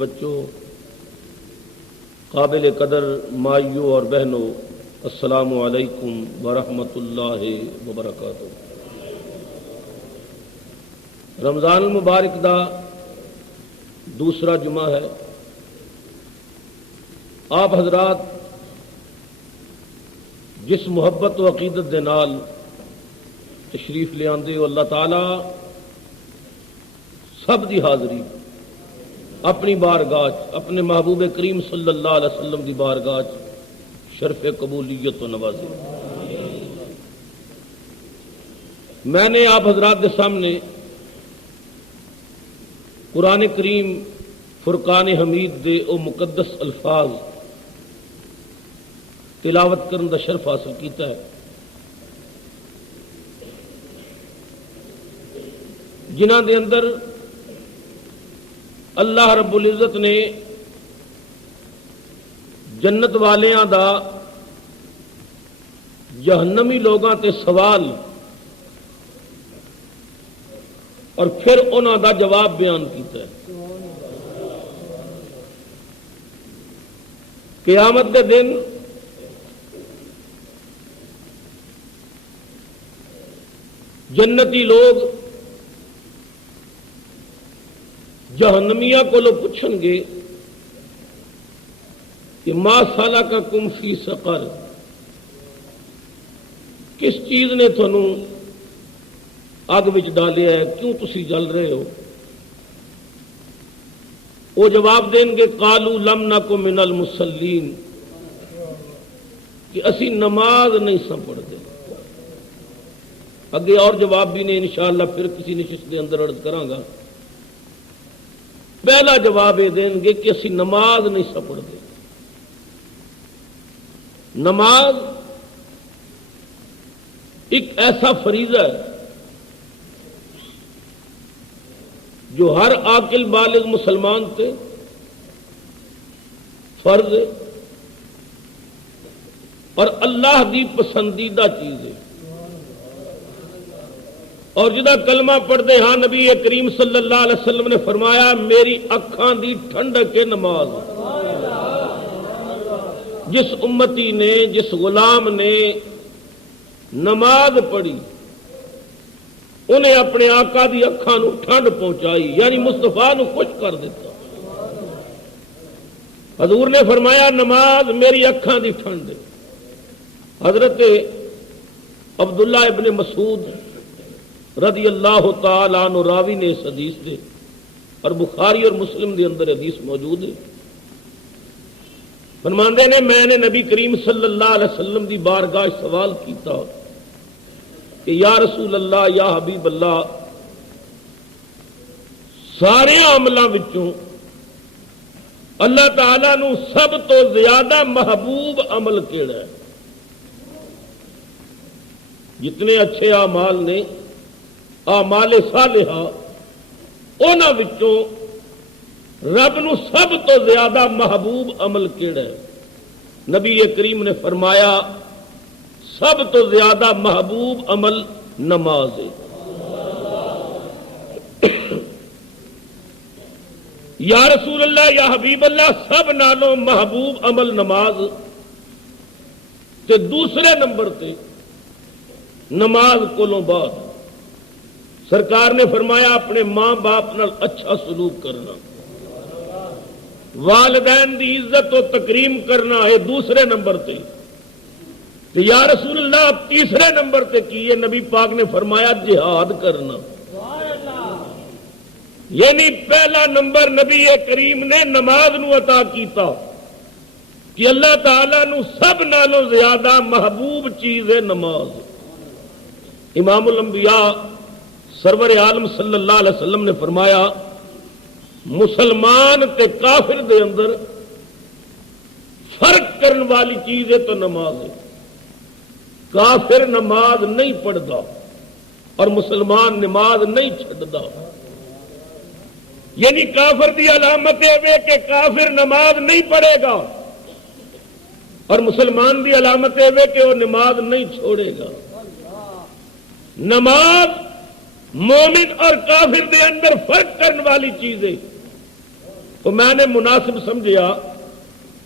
بچوں، قابل قدر مائیوں اور بہنوں، السلام علیکم ورحمۃ اللہ وبرکاتہ۔ رمضان المبارک دا دوسرا جمعہ ہے۔ آپ حضرات جس محبت و عقیدت دے نال تشریف لے آندے ہو، اللہ تعالی سب دی حاضری اپنی بارگاہ اپنے محبوب کریم صلی اللہ علیہ وسلم دی بارگاہ شرف قبولیت و نوازی۔ میں نے آپ حضرات کے سامنے قرآن کریم فرقان حمید دے او مقدس الفاظ تلاوت کرن دا شرف حاصل کیتا ہے، جنہ دے اندر اللہ رب العزت نے جنت والیاں دا جہنمی لوگاں تے سوال اور پھر انہاں دا جواب بیان کیتا ہے۔ قیامت کے دن جنتی لوگ جہنمیہ کو لوگ پوچھیں گے کہ ما سلککم فی سقر، کس چیز نے تھانوں اگ وچ ڈالیا ہے، کیوں تسی جل رہے ہو؟ وہ جواب دیں گے قالوا لم نک من المصلین، کہ اسی نماز نہیں سن پڑھتے۔ اگے اور جواب بھی نے انشاءاللہ پھر کسی نشست کے اندر عرض کراں گا۔ پہلا جواب یہ دیں گے کہ اسی نماز نہیں سن پڑھتے۔ نماز ایک ایسا فریضہ ہے جو ہر عاقل بالغ مسلمان تے فرض ہے اور اللہ دی پسندیدہ چیز ہے، اور جدا کلمہ پڑھتے ہاں نبی کریم صلی اللہ علیہ وسلم نے فرمایا میری اکھاں دی ٹھنڈک ہے نماز۔ جس امتی نے، جس غلام نے نماز پڑھی انہیں اپنے آقا دی اکھاں نو ٹھنڈ پہنچائی، یعنی مصطفیٰ نو خوش کر دیتا۔ حضور نے فرمایا نماز میری اکھاں دی ٹھنڈ ہے۔ حضرت عبداللہ ابن مسعود رضی اللہ تعالی عنہ راوی نے اس حدیث دے، اور بخاری اور مسلم دے اندر حدیث موجود ہے، فرماندے نے میں نے نبی کریم صلی اللہ علیہ وسلم دی بارگاہ سوال کیتا کہ یا رسول اللہ، یا حبیب اللہ، سارے عملاں وچوں اللہ تعالیٰ نو سب تو زیادہ محبوب عمل کیڑا ہے؟ جتنے اچھے اعمال نے، اعمال صالحہ، انہاں وچوں رب نو سب تو زیادہ محبوب عمل کیڑا ہے؟ نبی کریم نے فرمایا سب تو زیادہ محبوب عمل نماز ہے۔ یا رسول اللہ، یا حبیب اللہ، سب نالوں محبوب عمل نماز تے دوسرے نمبر تے نماز کولوں بعد سرکار نے فرمایا اپنے ماں باپ نال اچھا سلوک کرنا، والدین دی عزت و تکریم کرنا ہے دوسرے نمبر تے۔ کہ یا رسول اللہ تیسرے نمبر تے کی ہے؟ نبی پاک نے فرمایا جہاد کرنا۔ یعنی پہلا نمبر نبی کریم نے نماز نو عطا کیتا کہ اللہ تعالیٰ نو سب نالوں زیادہ محبوب چیز ہے نماز۔ امام الانبیاء سرور عالم صلی اللہ علیہ وسلم نے فرمایا مسلمان تے کافر دے اندر فرق کرنے والی چیز ہے تو نماز ہے۔ کافر نماز نہیں پڑھتا اور مسلمان نماز نہیں چھڑتا۔ یعنی کافر دی علامت ہے کہ کافر نماز نہیں پڑھے گا، اور مسلمان دی علامت ہے کہ وہ نماز نہیں چھوڑے گا۔ نماز مومن اور کافر دے اندر فرق کرنے والی چیز ہے۔ تو میں نے مناسب سمجھا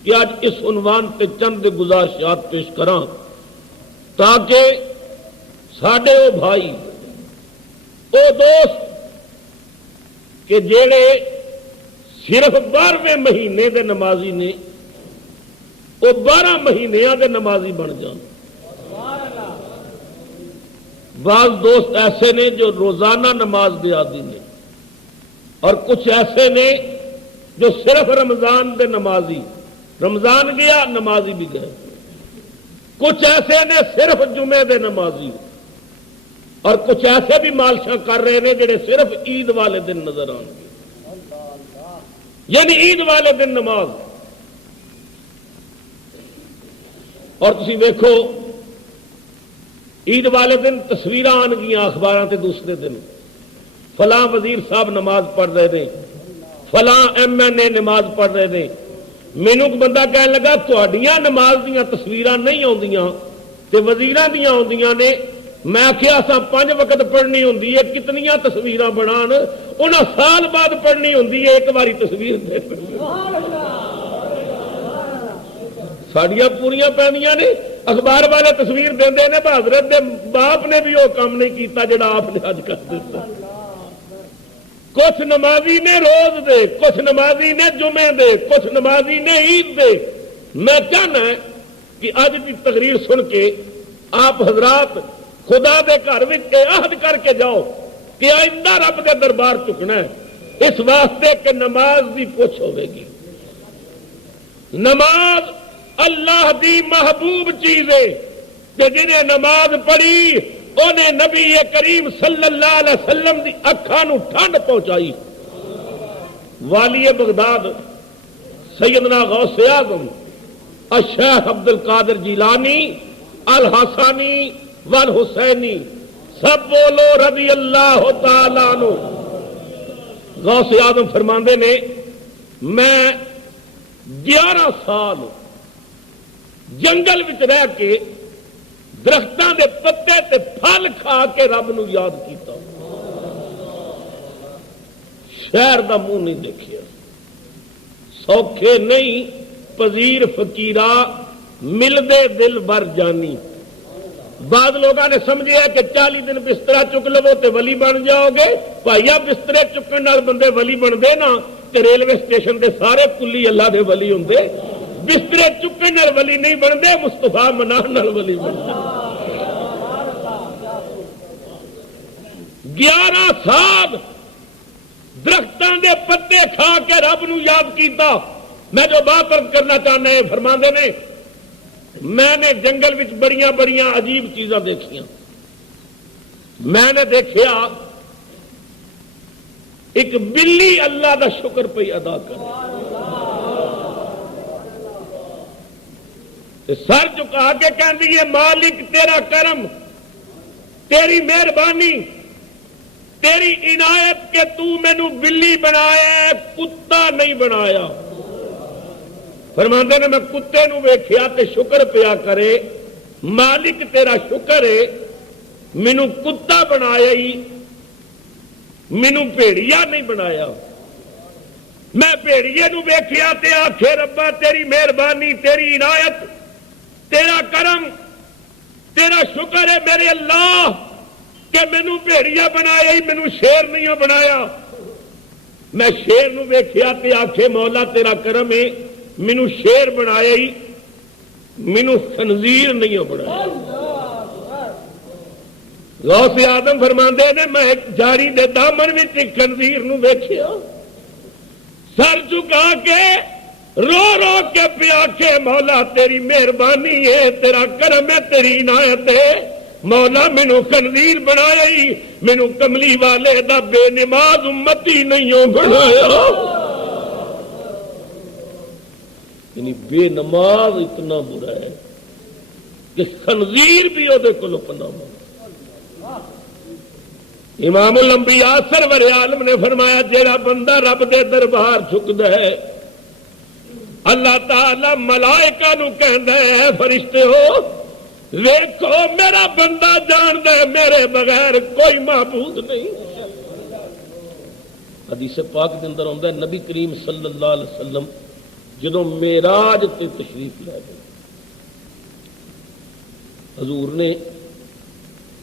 کہ آج اس عنوان پہ چند گزارشات پیش کراں تاکہ ساڈے وہ بھائی وہ دوست کہ جڑے صرف 12ویں مہینے دے نمازی نے وہ 12 مہینیاں دے نمازی بن جان. بعض دوست ایسے نے جو روزانہ نماز دے عادی نے اور کچھ ایسے نے جو صرف رمضان دے نمازی، رمضان گیا نمازی بھی گئے. کچھ ایسے نے صرف جمعے دے نمازی اور کچھ ایسے بھی مالشاں کر رہے ہیں جڑے صرف عید والے دن نظر آن گے، یعنی عید والے دن نماز. اور تسی ویکھو عید والے دن تصویراں آن گیا اخباراں تے دوسرے دن فلاں وزیر صاحب نماز پڑھ رہے ہیں، فلاں ایم این اے نماز پڑھ رہے ہیں. مینوں کو بندہ کہنے لگا تہاڈیاں نماز دیاں تصویراں نہیں آندیاں تے وزیراں دیاں آندیاں نے. میں آخیا اساں 5 وقت پڑھنی ہوندی ہے، کتنیاں تصویراں بنان، انہاں سال بعد پڑھنی ہوندی ہے، ایک باری تصویر دے ساڈیاں پوریاں پیندیاں نے. اخبار والے تصویر دیندے نے حضرت دے باپ نے بھی وہ کام نہیں کیتا جڑا آپ نے اج کر دیتا. کچھ نمازی نے روز دے، کچھ نمازی نے جمعے دے، کچھ نمازی نے عید دے. میں چاہنا ہے کہ اج کی تقریر سن کے آپ حضرات خدا دے گھر وچ عہد کر کے جاؤ کہ آئندہ رب دے دربار چکنا ہے اس واسطے کہ نماز دی پوچھ ہوے گی. نماز اللہ دی محبوب چیز ہے کہ جنہیں نماز پڑھی انہیں نبی کریم صلی اللہ علیہ وسلم دی اکھاں نو ٹھنڈ پہنچائی. والی بغداد سیدنا غوث اعظم الشیخ عبد القادر جیلانی الحسانی والحسینی سب بولو رضی اللہ تعالیٰ عنہ. غوث اعظم فرماندے نے میں 11 سال جنگل وچ رہ کے درختاں دے پتے تے پھل کھا کے رب نو یاد کیتا، شہر دا منہ نہیں دیکھیا. سوکھے نہیں پذیر فقیرا ملدے دل بر جانی. بعض لوگوں نے سمجھا کہ 40 دن بسترا چک لو تے ولی بن جاؤ گے. بھائیا بسترے چکن نال بندے ولی بنتے نا تے ریلوے اسٹیشن دے سارے کلی اللہ دے ولی ہوندے. بسترے چکن نال ولی نہیں بنتے، مصطفیٰ منان نال ولی بنتے. 11 سال درختاں دے پتے کھا کے رب نو یاد کیتا. میں جو بات عرض کرنا چاہنا ہے فرماندے نے میں نے جنگل وچ بڑیاں بڑیاں عجیب چیزاں دیکھیاں. میں نے دیکھیا ایک بلی اللہ دا شکر پہ ادا کر، سر چکا کے کہندی ہے مالک تیرا کرم، تیری مہربانی، تیری عنایت کہ تو مینوں بلی بنایا کتا نہیں بنایا. فرماندے نے میں کتے نو ویکھیا تے شکر پیا کرے، مالک تیرا شکر ہے مینوں کتا بنایا ہی، مینوں بھیڑیا نہیں بنایا. میں بھیڑیے نو ویکھیا تے آکھے ربا تیری مہربانی، تیری عنایت، تیرا کرم، تیرا شکر ہے میرے اللہ کہ مینوں بھیڑیا بنایا ہی، مینوں شیر نہیں بنایا. میں شیر نو ویکھیا تے آکھے مولا تیرا کرم ہے مینوں شیر بنایا ہی، مینوں خنزیر نہیں بنایا. غوث اعظم فرماندے نے میں ایک جاری دے دامن وچ ایک خنزیر نو ویکھیا، سر جھکا کے رو رو کے پیا کے مولا تیری مہربانی ہے، تیرا کرم ہے، تیری عنایت ہے، مولا مینوں خنزیر بنایا ہی، مینوں کملی والے دا بے نماز امتی نہیں بنایا. یعنی بے نماز اتنا برا ہے کہ خنزیر بھی وہ کو پناہ. امام الانبیاء سرور عالم نے فرمایا جیڑا بندہ رب دے دربار جھکدا ہے اللہ تعالی ملائکہ نو کہندا ہے فرشتے ہو ویکھو میرا بندہ جاندا ہے میرے بغیر کوئی معبود نہیں. حدیث پاک کے اندر آتا ہے نبی کریم صلی اللہ علیہ وسلم جدوں معراج تے تشریف لے گئے، حضور نے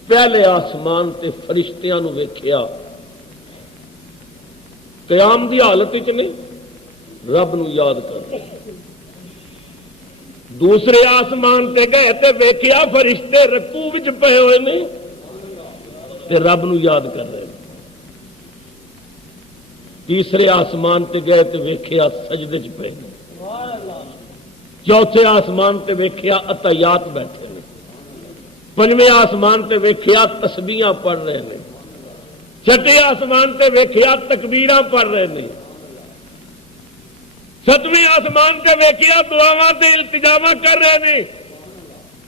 پہلے آسمان تے فرشتیاں نو ویکھیا، قیام دی حالت وچ نے رب نو یاد کر رہے، دوسرے آسمان تے گئے تے ویکھیا فرشتے رکوع وچ پئے ہوئے نے تے رب نو یاد کر رہے، تیسرے آسمان تے گئے تے ویکھیا سجدے چ پئے نے، چوتھے آسمان تے ویکھیا عطیات بیٹھے نے، پنجویں آسمان تے ویکھیا تسبیحاں پڑھ رہے نے، چھٹے آسمان تے ویکھیا تکبیراں پڑھ رہے نے، ستویں آسمان تے ویکھیا دعاواں تے التجاواں کر رہے نے۔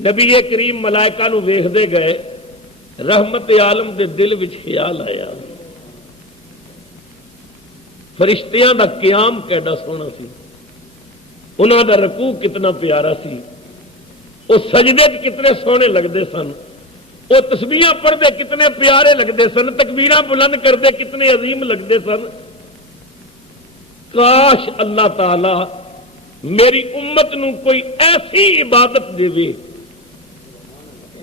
نبی کریم ملائکہ نو ویکھدے گئے، رحمت عالم دے دل وچ خیال آیا فرشتیاں دا قیام کیڈا سونا سی، انہاں دا رکوع کتنا پیارا سی، وہ سجدے کتنے سونے لگتے سن، وہ تسبیحاں پڑھتے کتنے پیارے لگتے سن، تکبیراں بلند کرتے کتنے عظیم لگتے سن۔ کاش اللہ تعالی میری امت نو کوئی ایسی عبادت دے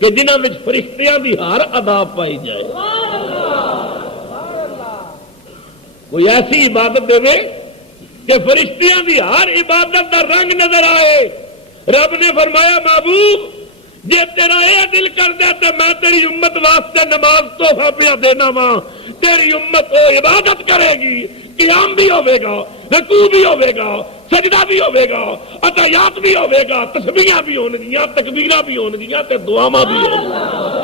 کہ جنہاں وچ فرشتیاں دی ہر ادا پائی جائے، کوئی ایسی عبادت دے کہ فرشتیاں دی ہر عبادت دا رنگ نظر آئے۔ رب نے فرمایا محبوب جے تیرا یہ دل کر دے تو میں تیری امت واسطے نماز تحفہ پیا دینا وا، تیری امت وہ عبادت کرے گی، قیام بھی ہوے گا، رکوع بھی ہوے گا، سجدہ بھی ہوے گا، عطیات بھی ہوے گا، تسبیحاں بھی ہون گیاں، تکبیراں بھی ہون گیاں تے دعاواں بھی ہون گیاں۔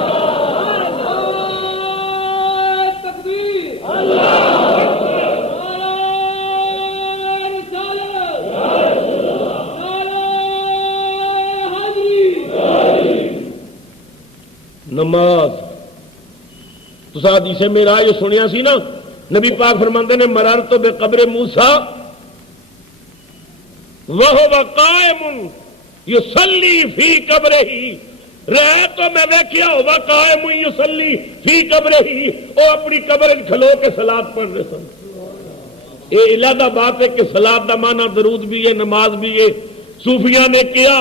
نماز تسا حدیث معراج سنیا سی نا، نبی پاک فرماندے نے مررت بقبر موسیٰ وہو قائم یصلی فی قبرہ، رہے تو میں ویکھیا ہوا قائم یصلی فی قبرہ، وہ اپنی قبر کھلو کے صلاۃ پڑھ رہے سن۔ یہ علیحدہ بات ہے کہ صلاۃ دا معنی درود بھی ہے، نماز بھی ہے۔ صوفیاء نے کیا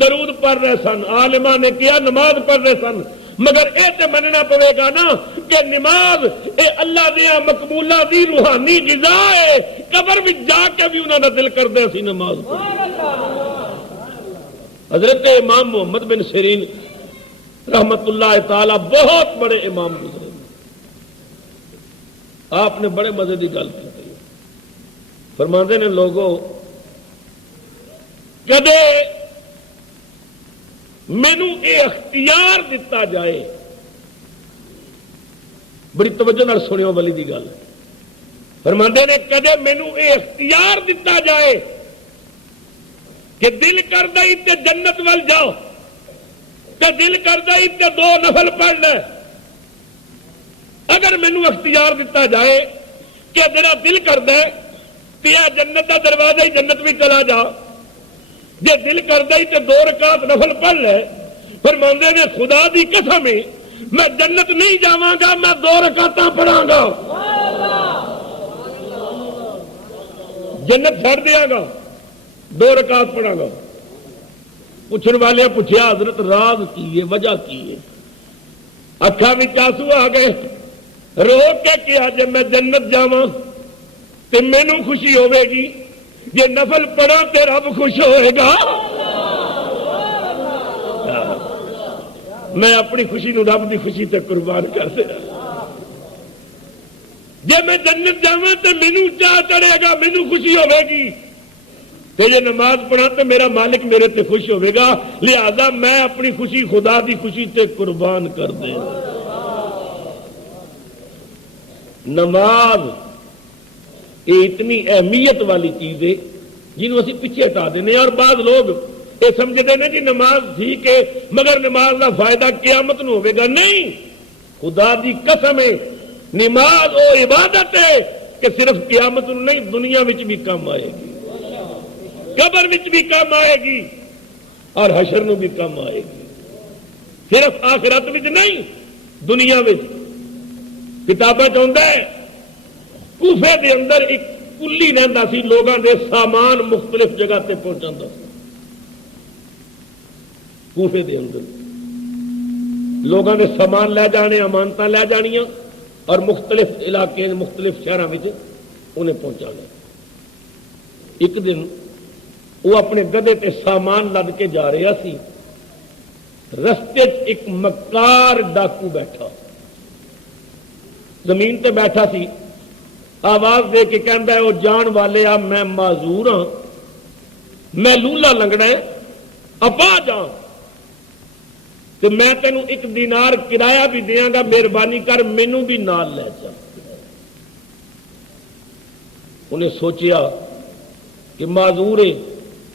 درود پڑھ رہے سن، عالماں نے کیا نماز پڑھ رہے سن، مگر اے تے مننا پوے گا نا کہ نماز اے اللہ دیا مقبولہ دی روحانی غذا ہے، قبر وچ جا کے بھی انہاں دا دل کردے سی نماز پڑھ۔ حضرت امام محمد بن سیرین رحمت اللہ تعالی بہت بڑے امام گزرے، آپ نے بڑے مزے کی گل کی، فرماندے نے لوگوں کدے مینو یہ اختیار دیتا جائے، بڑی توجہ نال سنیو والی دی گل، فرماندے نے کدے مینو یہ اختیار دیتا جائے کہ دل کردا ہی تے جنت وال جاؤ، تے دل کردا ہی تے 2 نفل پڑھ لے، اگر مینو اختیار دیتا جائے کہ جڑا دل کردا ہے تے جنت دا دروازہ ہی جنت بھی چلا جا، جے دل کردا ہی تے 2 رکعت نفل پڑھ لے، فرماندے نے خدا دی قسم ہے میں جنت نہیں جاواں گا، میں 2 رکعتاں پڑھاں گا، جنت چھڑ دیاں گا، 2 رکعت پڑھاں گا۔ پوچھنے والے پوچھیا حضرت راز کی ہے، وجہ کی ہے؟ اکھاں وچ آنسو آ گئے، رو کے کیا جے میں جنت جاواں تے مینوں خوشی ہوے گی، جے نفل پڑھا تے رب خوش ہوئے گا۔ میں اپنی خوشی نو رب دی خوشی تے قربان کر دیا، جے میں جنت جاواں تے مینوں چاہ چڑھے گا، مینوں خوشی ہوے گی، تے یہ نماز پڑھا تے میرا مالک میرے تے خوش ہوے گا، لہذا میں اپنی خوشی خدا دی خوشی تے قربان کر دے۔ نماز یہ اتنی اہمیت والی چیز ہے جنہوں اسی پیچھے ہٹا دینے، اور بعض لوگ یہ سمجھتے ہیں کہ نماز ٹھیک ہے مگر نماز کا فائدہ قیامت نو ہوے گا، نہیں، خدا دی قسم ہے نماز وہ عبادت ہے کہ صرف قیامت نو نہیں دنیا وچ بھی کام آئے گی، قبر وچ بھی کام آئے گی اور حشر نو بھی کام آئے گی، صرف آخرت وچ نہیں دنیا وچ۔ کتاباں چاہتا ہے کوفے دے اندر ایک کلی رہندا سی، لوگاں دے سامان مختلف جگہ تے پہنچاندا سی۔ کوفے دے اندر لوگاں دے سامان لے جانے، امانتاں لے جانیاں اور مختلف علاقے مختلف شہراں وچ انہیں پہنچانا۔ ایک دن وہ اپنے گدھے تے سامان لد کے جا رہا سی، رستے ایک مکار ڈاکو بیٹھا، زمین تے بیٹھا سی، آواز دے کے کہندا ہے، او جان والے آ میں معذور ہاں، میں لولا لنگنا ہے، اپا جا تو میں تینوں 1 دینار کرایہ بھی دیاں گا، مہربانی کر مینوں بھی نال لے جا۔ انہیں سوچیا کہ معذور ہے،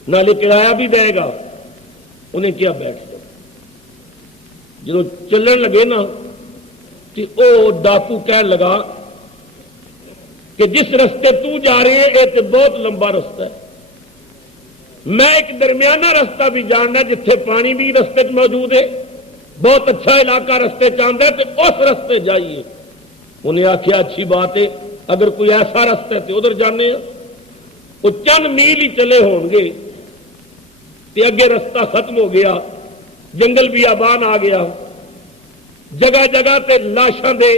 نالے کرایہ بھی دے گا، انہیں کیا بیٹھ جاؤ۔ جب چلن لگے نا کہ او ڈاکو کہنے لگا کہ جس رستے تو جا رہے ہیں یہ تو بہت لمبا رستہ ہے، میں ایک درمیانہ رستہ بھی جاننا جتھے پانی بھی رستے موجود ہے، بہت اچھا علاقہ رستے چاہتا ہے تو اس رستے جائیے۔ انہیں آخیا اچھی بات ہے، اگر کوئی ایسا رستہ ہے تو ادھر جانے ہیں۔ وہ چند میل ہی چلے ہون گے تے اگے رستہ ختم ہو گیا، جنگل بھی آبان آ گیا، جگہ جگہ تے لاشاں دے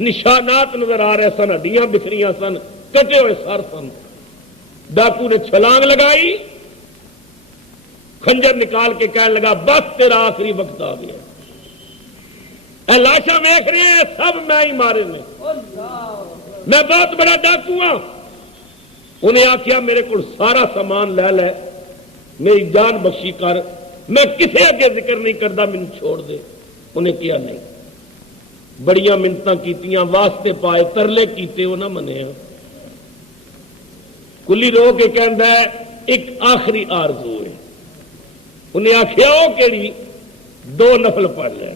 نشانات نظر آ رہے سن، ہڈیاں بکھریاں سن، کٹے ہوئے سر سن۔ ڈاکو نے چھلانگ لگائی، خنجر نکال کے کہنے لگا بس تیرا آخری وقت آ گیا، اے لاشاں ویکھ رہے ہیں سب میں ہی مارے نے، میں بہت بڑا ڈاکو ہاں۔ انہیں آخیا میرے کو سارا سامان لے لے، میری جان بخشی کر، میں کسی اگے ذکر نہیں کرتا، مینوں چھوڑ دے۔ انہیں کیا نہیں، بڑیاں منتاں کیتیاں، واسطے پائے، ترلے کیتے، وہ نہ منیا۔ کلی رو کے کہندا ہے ایک آخری آرزو ہے۔ انہیں آخیا وہ کیڑی؟ 2 نفل پڑھ لے،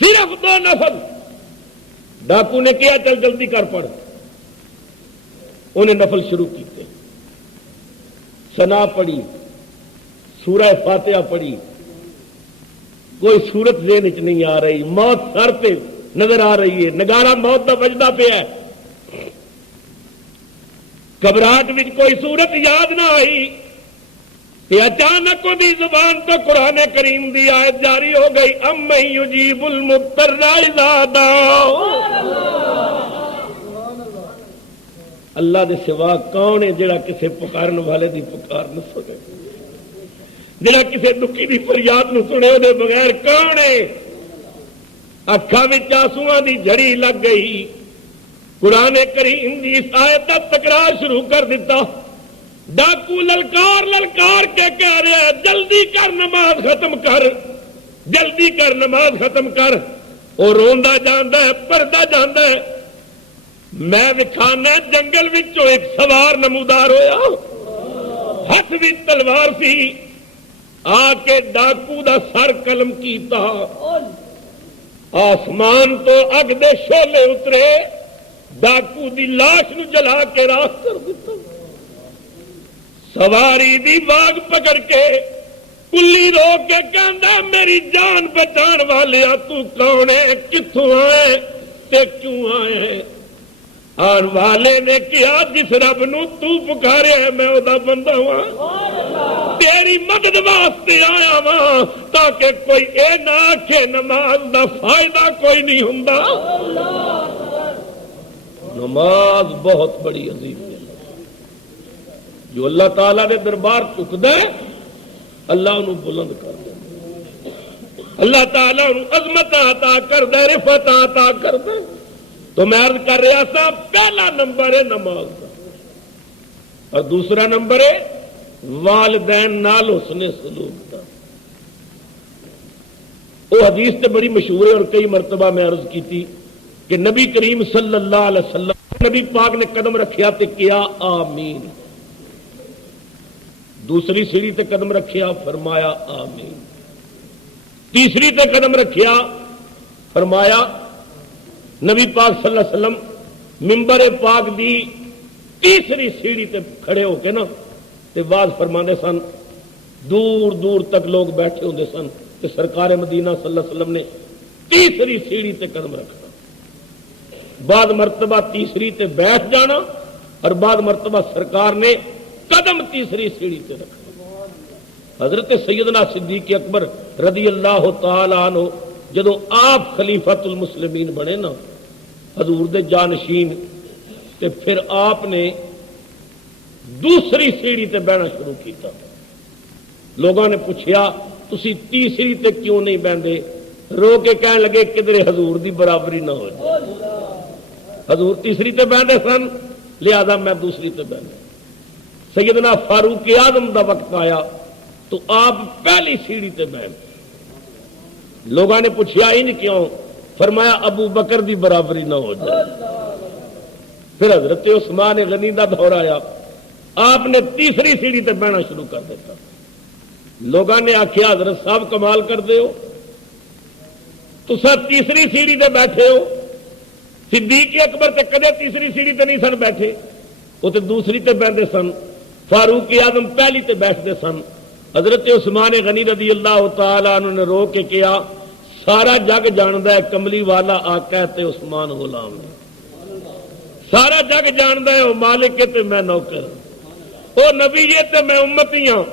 صرف 2 نفل۔ ڈاکو نے کیا چل جلدی کر پڑھ۔ انہیں نفل شروع کیتے، ثنا پڑھی، سورہ فاتحہ پڑھی، کوئی صورت ذہن چ نہیں آ رہی، موت سر پہ نظر آ رہی ہے، نگارا موت کا بجدا پہ ہے، گھبراہٹ میں کوئی صورت یاد نہ آئی کہ اچانک دی زبان تو قرآن کریم دی آیت جاری ہو گئی، امن یجیب المضطر اذا دعا۔ اللہ دے سوا کون ہے جڑا کسے پکارن والے دی پکار نہ سنے، جڑا کسے دکھی دی فریاد نہ سنے، وہ بغیر کون ہے؟ اکھاں وچ آنسواں دی جھڑی لگ گئی، قرآن کریم دی اس آیت کا تکرار شروع کر دیتا۔ ڈاکو للکار للکار کے کہہ رہے ہیں جلدی کر نماز ختم کر، جلدی کر نماز ختم کر۔ اور روندا جاندا ہے، پڑھدا جاندا ہے۔ میں وکھانا جنگل وچوں ایک سوار نمودار ہویا، ہاتھ بھی تلوار سی، آ کے ڈاکو دا سر قلم کیتا، آسمان تو اگ دے شولے اترے، ڈاکو دی لاش نو جلا کے راکھ کر دیتا۔ سواری دی باغ پکڑ کے کلی رو کے کہندا میری جان بچان والے تو کون ہے، کتوں آئے تے کیوں آئے ہیں؟ آن والے نے کیا جس رب نو تو پکارے ہے میں او دا بندہ ہوں، تیری مدد واسطے آیا ہاں تاکہ کوئی اے نہ آکھے نماز دا فائدہ کوئی نہیں ہوندا۔ نماز بہت بڑی عظیم ہے، جو اللہ تعالیٰ نے دربار چکدا ہے اللہ انہوں بلند کر دے، اللہ تعالیٰ انہوں عظمت عطا کر دے، رفعت عطا کر دے۔ تو میں عرض کر رہا تھا پہلا نمبر ہے نماز کا، اور دوسرا نمبر ہے والدین نال حسن سلوک کا۔ وہ حدیث تے بڑی مشہور ہے اور کئی مرتبہ میں عرض کی تھی کہ نبی کریم صلی اللہ علیہ وسلم، نبی پاک نے قدم رکھیا تے کیا آمین، دوسری سیڑھی تے قدم رکھیا فرمایا آمین، تیسری تے قدم رکھیا فرمایا، نبی پاک صلی اللہ علیہ وسلم ممبر پاک دی تیسری سیڑھی تے کھڑے ہو کے نا تے واز فرماندے سن، دور دور تک لوگ بیٹھے ہوندے سن تے سرکار مدینہ صلی اللہ علیہ وسلم نے تیسری سیڑھی تے قدم رکھنا، بعد مرتبہ تیسری تے بیٹھ جانا اور بعد مرتبہ سرکار نے قدم تیسری سیڑھی تے رکھنا۔ حضرت سیدنا صدیق اکبر رضی اللہ تعالی عنہ جدو آپ خلیفۃ المسلمین بنے نا، حضور دے جانشین، تے پھر آپ نے دوسری سیڑھی تے بہنا شروع کیتا۔ لوگوں نے پوچھا تسی تیسری تے کیوں نہیں بہندے؟ رو کے کہنے لگے کدھر حضور دی برابری نہ ہو جائے۔ حضور تیسری تے بہندے سن، لہذا میں دوسری تے بہندے۔ سیدنا فاروق اعظم دا وقت آیا تو آپ پہلی سیڑھی تے بہندے۔ لوگوں نے پوچھا ان کیوں؟ فرمایا ابو بکر دی برابری نہ ہو جائے۔ پھر حضرت عثمان غنی دا دور آیا، آپ نے تیسری سیڑھی تے بہنا شروع کر دیتا۔ لوگوں نے آخیا حضرت صاحب کمال کر دے ہو، تسا تیسری سیڑھی تے بیٹھے ہو، صدیق اکبر تے کدے تیسری سیڑھی تے نہیں سن بیٹھے، وہ تے دوسری تے بیٹھتے سن، فاروق اعظم پہلی تے بیٹھتے سن۔ حضرت عثمان غنی رضی اللہ تعالی عنہ نے رو کے کیا سارا جگ جاندا ہے کملی والا آقا ہے تے عثمان غلام ہے، سارا جگ جاندا ہے وہ مالک ہے تے میں نوکر، وہ نبی ہے تے میں امتی ہوں،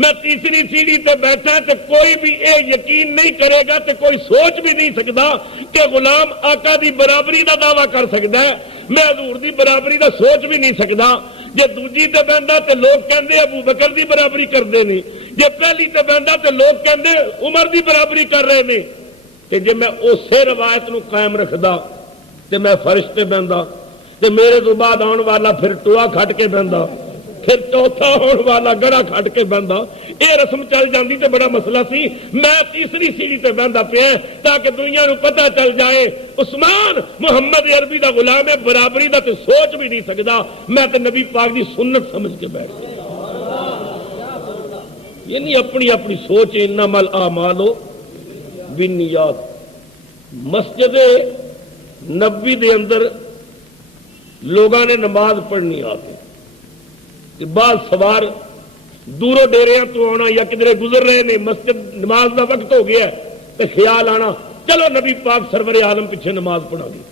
میں تیسری سیڑھی تے بیٹھا تے کوئی بھی اے یقین نہیں کرے گا تے کوئی سوچ بھی نہیں سکتا کہ غلام آقا دی برابری دا دعویٰ کر سکتا ہے، میں حضور دی برابری دا سوچ بھی نہیں سکتا۔ جے دوجی تے بہندا تے لوگ کہندے ابو بکر دی برابری کردے نہیں، جے پہلی تے بہندا تے لوگ کہندے عمر دی برابری کر رہے نے، تے جے میں اسے روایت نو قائم رکھدا تے میں فرش تے بہندا تے میرے تو بعد آن والا پھر ٹوا کھٹ کے بہندا، پھر چوتھا ہونے والا گڑا کھٹ کے بہندا، یہ رسم چل جاندی تے بڑا مسئلہ سی۔ میں تیسری سیڑھی تے بہندا پیا تاکہ دنیا نو پتہ چل جائے عثمان محمد عربی دا غلام ہے، برابری دا تے سوچ بھی نہیں سکدا، میں تے نبی پاک دی سنت سمجھ کے بیٹھ گیا۔ یہ نہیں اپنی اپنی سوچ، انما الاعمال بالنیات۔ مسجد نبوی دے اندر لوگاں نے نماز پڑھنی آتی، بعض سوار دوروں ڈیریاں تو آنا یا کدھر گزر رہے نے، مسجد نماز کا وقت ہو گیا تو خیال آنا چلو نبی پاک سرور عالم پیچھے نماز پڑھا دی،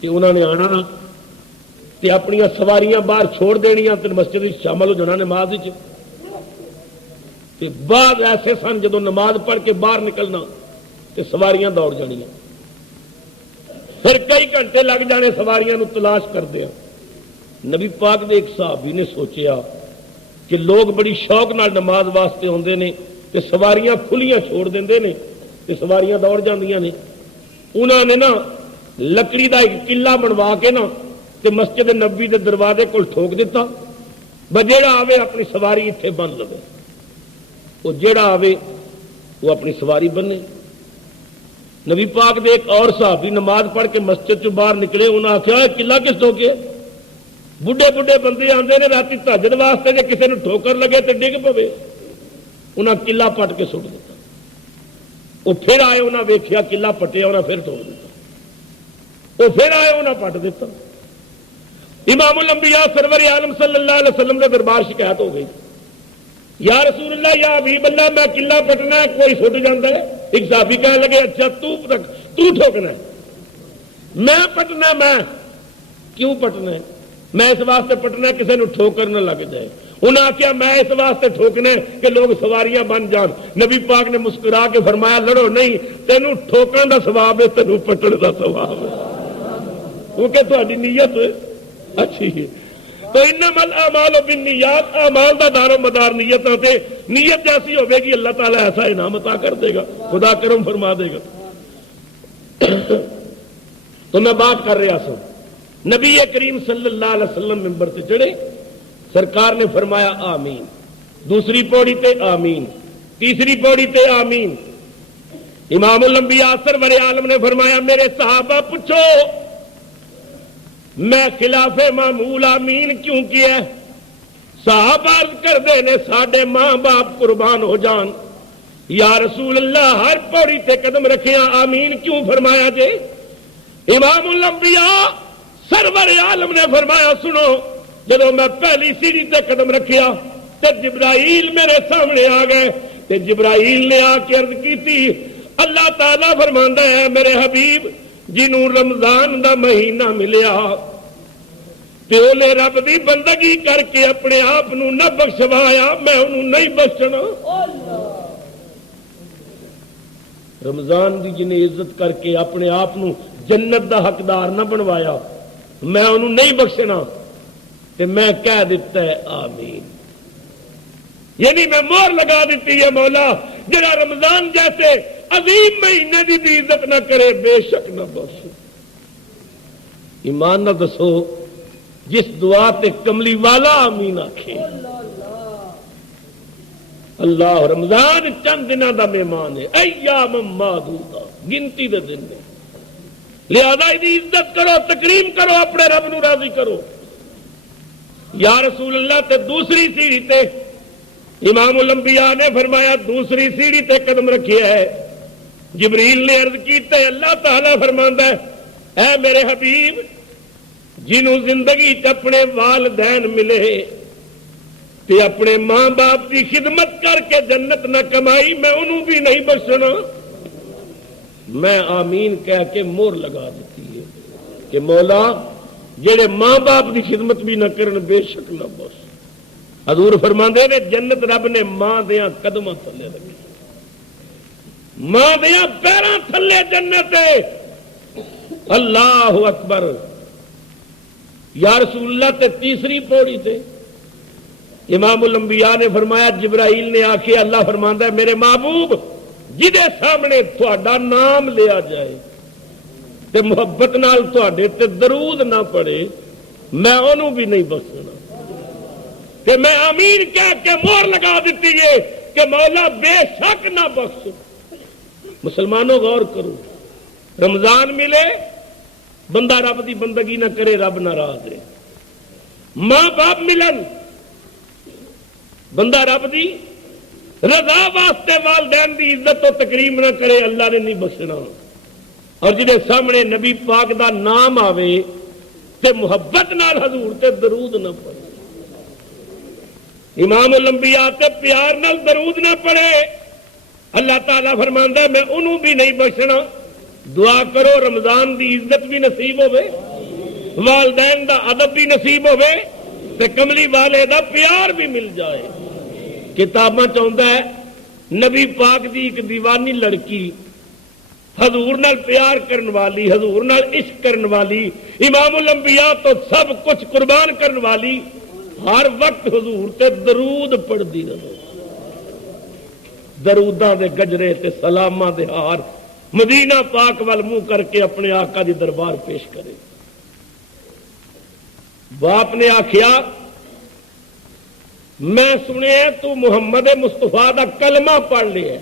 کہ انہوں نے آنا نا تے اپنی سواریاں باہر چھوڑ دینیاں تے مسجد شامل ہو جانا نماز وچ۔ تے بعض ایسے سن جدو نماز پڑھ کے باہر نکلنا تے سواریاں دوڑ جانیاں، پھر کئی گھنٹے لگ جانے سواریاں نو تلاش کردے ہیں۔ نبی پاک دے ایک صحابی نے سوچیا کہ لوگ بڑی شوق نال نماز واسطے ہوندے نے تے سواریاں کھلیاں چھوڑ دیندے نے تے سواریاں دوڑ جاندیاں نے، انہاں نے نا لکڑی دا ایک قلعہ بنوا کے نا تے مسجد نبوی دے دروازے کول ٹھوک دیتا، بجیڑا آوے اپنی سواری اتنے بن لوے، وہ جیڑا آوے وہ اپنی سواری بنے۔ نبی پاک دے ایک اور صحابی نماز پڑھ کے مسجد چ باہر نکلے، انہاں آخیا قلعہ کس ٹھوکے؟ بڈھے بڈھے بندے آتے ہیں رات تہجد واسطے، جے کسی نے ٹھوکر لگے تو ڈگ پوے، انہاں قلعہ پٹ کے سٹ دیتا۔ وہ پھر آئے انہاں ویکھیا قلعہ پٹیا، انہاں پھر ٹھوک دیتا، وہ پھر آئے انہاں پٹ دیتا۔ امام الانبیاء سرور عالم صلی اللہ علیہ وسلم کے دربار شکایت ہو گئی، یا رسول اللہ یا حبیب اللہ میں قلعہ پٹنا ہے، کوئی سٹ جاتا ہے۔ ایک صحابی کہنے لگے اچھا تو ٹھوکنا ہے، میں پٹنا، میں کیوں پٹنا ہے؟ میں اس واسطے پٹنا کسی نے ٹھوکر نہ لگ جائے۔ انہوں نے کیا میں اس واسطے ٹھوکنے کہ لوگ سواریاں بن جان۔ نبی پاک نے مسکرا کے فرمایا لڑو نہیں، تینوں ٹھوکن دا ثواب ہے، تینوں پٹن دا ثواب ہے، کیونکہ تہاڈی نیت اچھی ہے۔ تو انما الاعمال بالنیات، اعمال دا دار و مدار نیتاں تے، نیت جیسی ہوے گی اللہ تعالیٰ ایسا انعام عطا کر دے گا، خدا کرم فرما دے گا۔ تو میں بات کر رہا سا، نبی کریم صلی اللہ علیہ وسلم ممبر سے چڑھے، سرکار نے فرمایا آمین، دوسری پوڑی تے آمین، تیسری پوڑی تے آمین۔ امام الانبیاء سرور عالم نے فرمایا میرے صحابہ پوچھو میں خلاف معمول آمین کیوں کیا؟ صحابہ عرض کر دے نے ساڈے ماں باپ قربان ہو جان، یا رسول اللہ ہر پوڑی تے قدم رکھیا آمین کیوں فرمایا جے؟ امام الانبیاء سرور عالم نے فرمایا سنو، جدو میں پہلی سیڑھی تے قدم رکھیا تے جبرائیل میرے سامنے آ گئے، تے جبرائیل نے آ کے عرض کی تھی اللہ تعالیٰ فرماندا ہے میرے حبیب جنوں رمضان دا مہینہ ملیا تے اونے رب دی بندگی کر کے اپنے آپ نو نہ بخشوایا، میں انہوں نہیں بخشنا۔ رمضان دی جنہیں عزت کر کے اپنے آپ نو جنت دا حقدار نہ بنوایا، میں انہوں نہیں بخشنا، تے میں کہہ دیتا ہے آمین، یعنی میں مہر لگا دیتی ہے مولا جڑا رمضان جیسے عظیم مہینے دی بھی عزت نہ کرے بے شک نہ بخش۔ ایمان نہ دسو جس دعا تے کملی والا آمین آکھے، اللہ رمضان چند دنوں دا مہمان ہے، ایام معدودہ، گنتی دے دن نے، لہذا دی عزت کرو، تکریم کرو، اپنے رب نو راضی کرو۔ یا رسول اللہ تے دوسری سیڑھی تے امام الانبیاء نے فرمایا دوسری سیڑھی تے قدم رکھیا ہے، جبریل نے عرض کیتا ہے اللہ تعالیٰ فرماندا ہے اے میرے حبیب جنہوں زندگی اپنے والدین ملے تے اپنے ماں باپ کی خدمت کر کے جنت نہ کمائی، میں انہوں بھی نہیں بخشنا۔ میں آمین کہہ کے مہر لگا دیتی ہے کہ مولا جڑے ماں باپ کی خدمت بھی نہ کرن بے شک نہ بخش۔ حضور فرماندے نے جنت رب نے ماں دیاں قدماں تھلے رکھی، ماں دیاں پیراں تھلے جنت ہے۔ اللہ اکبر۔ یا رسول اللہ تے تیسری پوڑی تے امام الانبیاء نے فرمایا جبرائیل نے آکھے اللہ فرماندا ہے میرے محبوب جدے سامنے تہاڈا نام لیا جائے تے محبت نال تہاڈے تے درود نہ پڑے میں انہوں بھی نہیں بخشنا۔ تے میں آمین کہہ کے مہر لگا دیتی ہے کہ مولا بے شک نہ بخش۔ مسلمانوں غور کرو، رمضان ملے بندہ رب دی بندگی نہ کرے رب ناراض ہے، ماں باپ ملن بندہ رب دی رضا واسطے والدین دی عزت و تکریم نہ کرے اللہ نے نہیں بخشنا۔ اور جنہیں سامنے نبی پاک دا نام آوے تے محبت نال حضور تے درود نہ پڑے، امام الانبیاء تے پیار نال درود نہ پڑے، اللہ تعالیٰ فرماندا ہے میں انہوں بھی نہیں بخشنا۔ دعا کرو رمضان دی عزت بھی نصیب ہوے، والدین دا ادب بھی نصیب ہوے تے کملی والے دا پیار بھی مل جائے۔ کتاباں چاہتا ہے نبی پاک دی ایک دیوانی لڑکی حضور نال پیار کرن والی، حضور نال عشق کرن والی، امام الانبیاء تو سب کچھ قربان کرن والی، ہر وقت حضور تے درود پڑھدی رہے، دروداں دے گجرے تے سلاماں دے ہار مدینہ پاک وال منہ کر کے اپنے آقا دی دربار پیش کرے۔ باپ نے آخیا میں سنیا تو محمد مصطفیٰ دا کلمہ پڑھ لیا،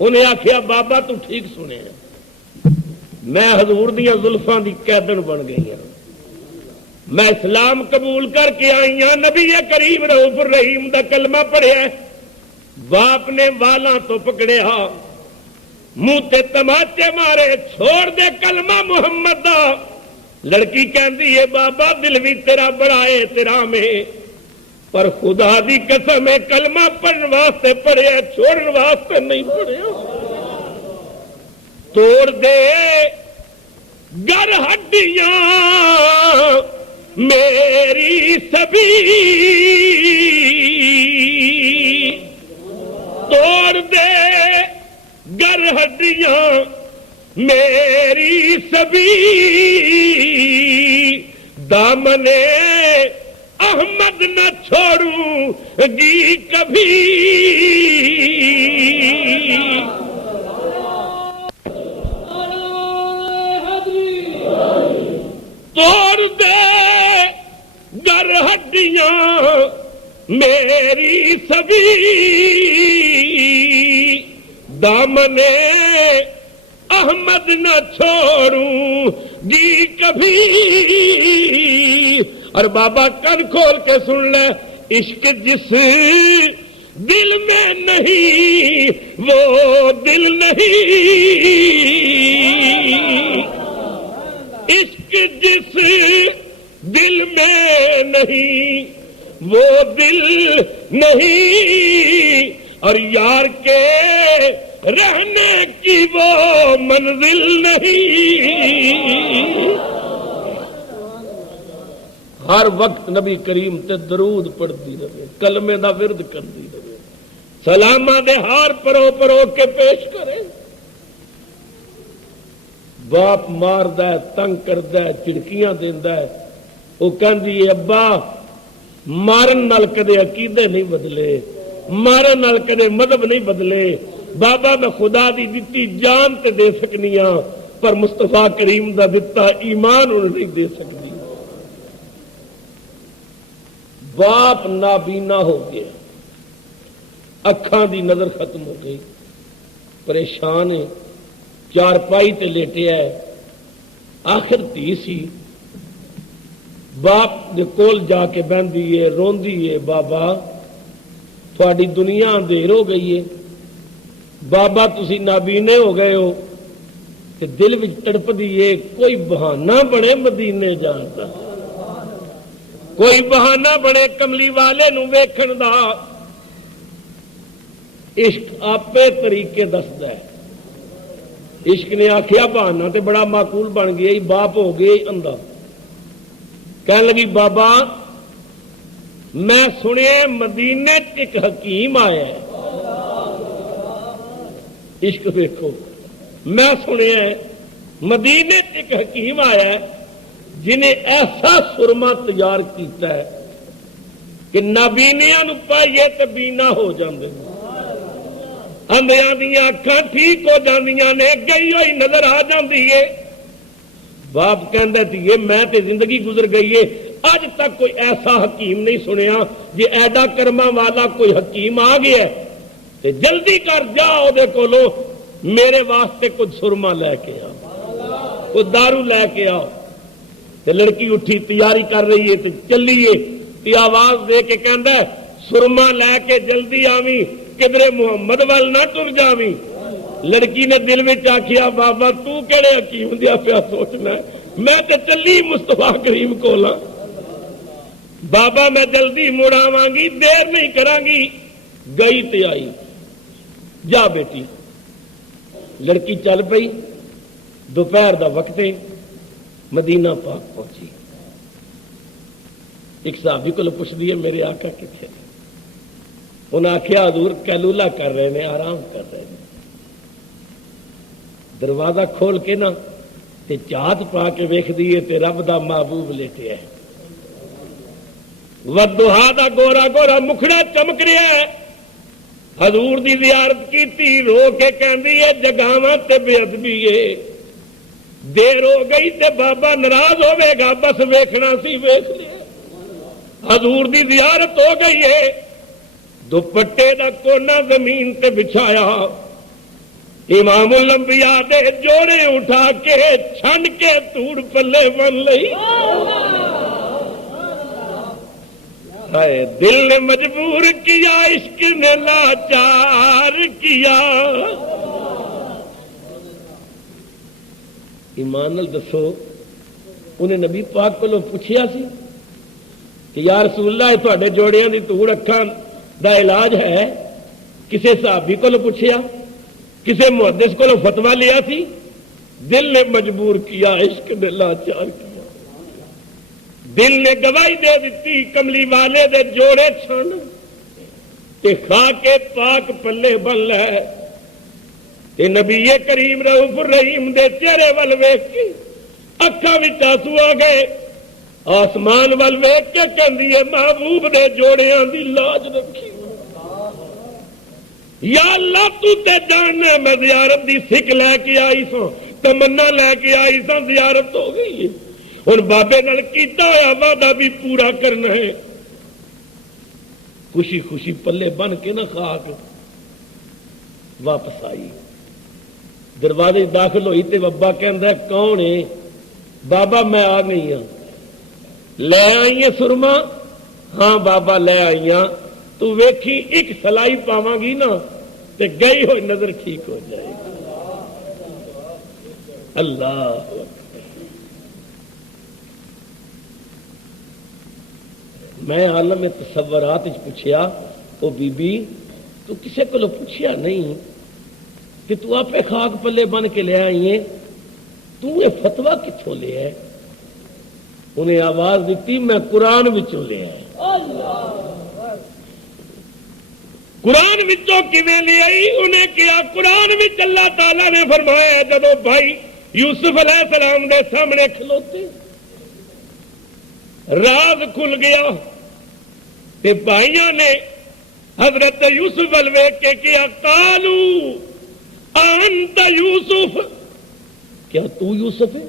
انہیں آخیا بابا تو ٹھیک سنیا، میں حضور دیاں زلفاں دی قیدن بن گئی ہوں، میں اسلام قبول کر کے آئی ہوں، نبی کریم رؤوف الرحیم دا کلمہ پڑھیا۔ باپ نے والاں تو پکڑیا، منہ تے تماچے مارے، چھوڑ دے کلمہ محمد دا۔ لڑکی کہندی ہے بابا دل بھی تیرا بڑا احترام ہے پر خدا دی قسم ہے کلمہ پڑھن واسطے پڑھیا چھوڑن واسطے نہیں پڑھیا۔ توڑ دے گر ہڈیاں میری سبھی، توڑ دے گر ہڈیاں میری سبھی، دامن احمد نہ چھوڑوں گی کبھی۔ توڑ دے گر ہڈیاں میری سبھی، دامن احمد نہ چھوڑوں گی کبھی۔ اور بابا کن کھول کے سن لے، عشق جس دل میں نہیں وہ دل نہیں، عشق جس دل میں نہیں وہ دل نہیں، اور یار کے رہنے کی وہ منزل نہیں، ہر وقت نبی کریم تے درود پڑھتی رہے، کلمے دا ورد کرتی رہے، سلاماں دے ہار پرو پرو کے پیش کرے۔ باپ ماردا ہے، تنگ کردا ہے، چڑکیاں دیندا ہے، وہ کہندی ہے ابا مارن نال کدے عقیدے نہیں بدلے، مارن نال کدے مذہب نہیں بدلے، بابا میں خدا دی دتی جان تے دے سکنی ہاں پر مصطفیٰ کریم دا دتا ایمان انہوں نہیں دے سکتی۔ باپ نابینا ہو گیا، اکھاں دی نظر ختم ہو گئی، پریشان ہے، چارپائی تے لیٹیا ہے، آخر دھی سی باپ دے کول جا کے بہندی ہے، روندی ہے، بابا تھوڑی دنیا اندھیر ہو گئی ہے، بابا تسی نابینے ہو گئے ہو، تے دل وچ تڑپ دیئے کوئی بہانہ بنے مدینے جان دا، کوئی بہانہ بنے کملی والے نو ویکھن دا۔ عشق آپے طریقے دسدا ہے، عشق نے آخیا بہانہ تے بڑا معقول بن گیا، باپ ہو گیا اندھا، کہنے لگی بابا میں سنیا مدینے ایک حکیم آیا ہے، عشق دیکھو، میں سنیا مدینے ایک حکیم آیا ہے جنہیں ایسا سرما تیار کیتا ہے کہ نابینیاں نو پائیے تے بینا ہو جاندے، اندھیاں دیاں اکھاں ٹھیک ہو جاندیاں نے، گئی ہوئی نظر آ جاندی ہے۔ باپ کہندا تے یہ میں تے زندگی گزر گئی ہے، اج تک کوئی ایسا حکیم نہیں سنیا، جے ایڈا کرما والا کوئی حکیم آ گیا ہے تے جلدی کر جا او دے کولو میرے واسطے کچھ سرما لے کے آ، کوئی دارو لے کے آؤ۔ تے لڑکی اٹھی تیاری کر رہی ہے تے چلیے تے آواز دے کے کہندا ہے سرما لے کے جلدی آویں، کدرے محمد وال نہ ٹر جاویں۔ لڑکی نے دل میں آخیا بابا تو کہڑے حکیم دیا پیا سوچنا ہے، میں تے چلی مصطفیٰ کریم کول ہاں، بابا میں جلدی مڑ آواں گی، دیر نہیں کراں گی۔ گئی تے آئی، جا بیٹی۔ لڑکی چل پئی، دوپہر دا وقت ہے، مدینہ پاک پہنچی، ایک صحابی کو پوچھدی ہے میرے آقا کتنے، انہیں آخیا حضور کیلولا کر رہے ہیں، آرام کر رہے ہیں۔ دروازہ کھول کے نا تے چات پا کے ویکھ دیے تے رب دا محبوب لیٹے ہے، ودھا دا گورا گورا مکھڑا چمک رہا ہے، حضور دی زیارت کیتی، رو کے کہندی ہے جگاواں تے بے ادبی ہے، دیر ہو گئی تے بابا ناراض ہوے گا، بس ویکھنا سی ویکھ لیا، حضور دی زیارت ہو گئی ہے۔ دوپٹے دا کونا زمین تے بچھایا، امام الانبیاء دے جوڑے اٹھا کے چھن کے توڑ پلے بن لئی، ہائے دل نے مجبور کیا، عشق نے لاچار کیا۔ ایمان نال دسو انہیں نبی پاک کو پوچھیا سی کہ یا رسول اللہ تواڈے جوڑیاں دی توڑ اکھاں دا علاج ہے؟ کسے صحابی کو پوچھیا، کسے محدث کو فتویٰ لیا سی؟ دل نے مجبور کیا، عشق نے لاچار کیا، دل نے گواہی دے دیتی، کملی والے دے جوڑے چھن تے کھا کے پاک پلے بن لے، تے نبی کریم رؤوف الرحیم دے چہرے ول ویکھ کے اکھاں وچ آنسو آ گئے، آسمان ول ویکھ کے کہندی ہے محبوب دے جوڑیاں دی لاج رکھی، یا اللہ تو تے جاننا میں زیارت دی سکھ لے کے آئی سوں، تمنا لے کے آئی سوں، زیارت ہو گئی ہے، ہن بابے نال کیتا ہوا وعدہ بھی پورا کرنا ہے۔ خوشی خوشی پلے بن کے نہ کھا کے واپس آئی، دروازے داخل ہوئی تے بابا کہندا ہے کون ہے؟ بابا میں آ گئی ہاں، لے آئی ہے سرما؟ ہاں بابا لے آئی ہاں، تو ویکھی ایک سلائی پاواں گی نا تے گئی ہوئی نظر ٹھیک ہو جائے گی۔ اللہ میں عالم تصورات پوچھیا، او بی بی تو کسے کو پوچھیا نہیں، کہ تو آپ خاک پلے بن کے لے آئی ہیں، تو یہ فتوا کتوں لیا ہے؟ انہیں آواز دیتی میں قرآن وچوں لیا ہے۔ قرآن وچوں کیویں لے آئی؟ انہیں کیا قرآن وچ اللہ تعالیٰ نے فرمایا جدو بھائی یوسف علیہ السلام دے سامنے کھلوتے راز کھل گیا تے بھائیاں نے حضرت یوسف ول ویکھ کے کیا قالو انت یوسف، کیا تو یوسف ہے؟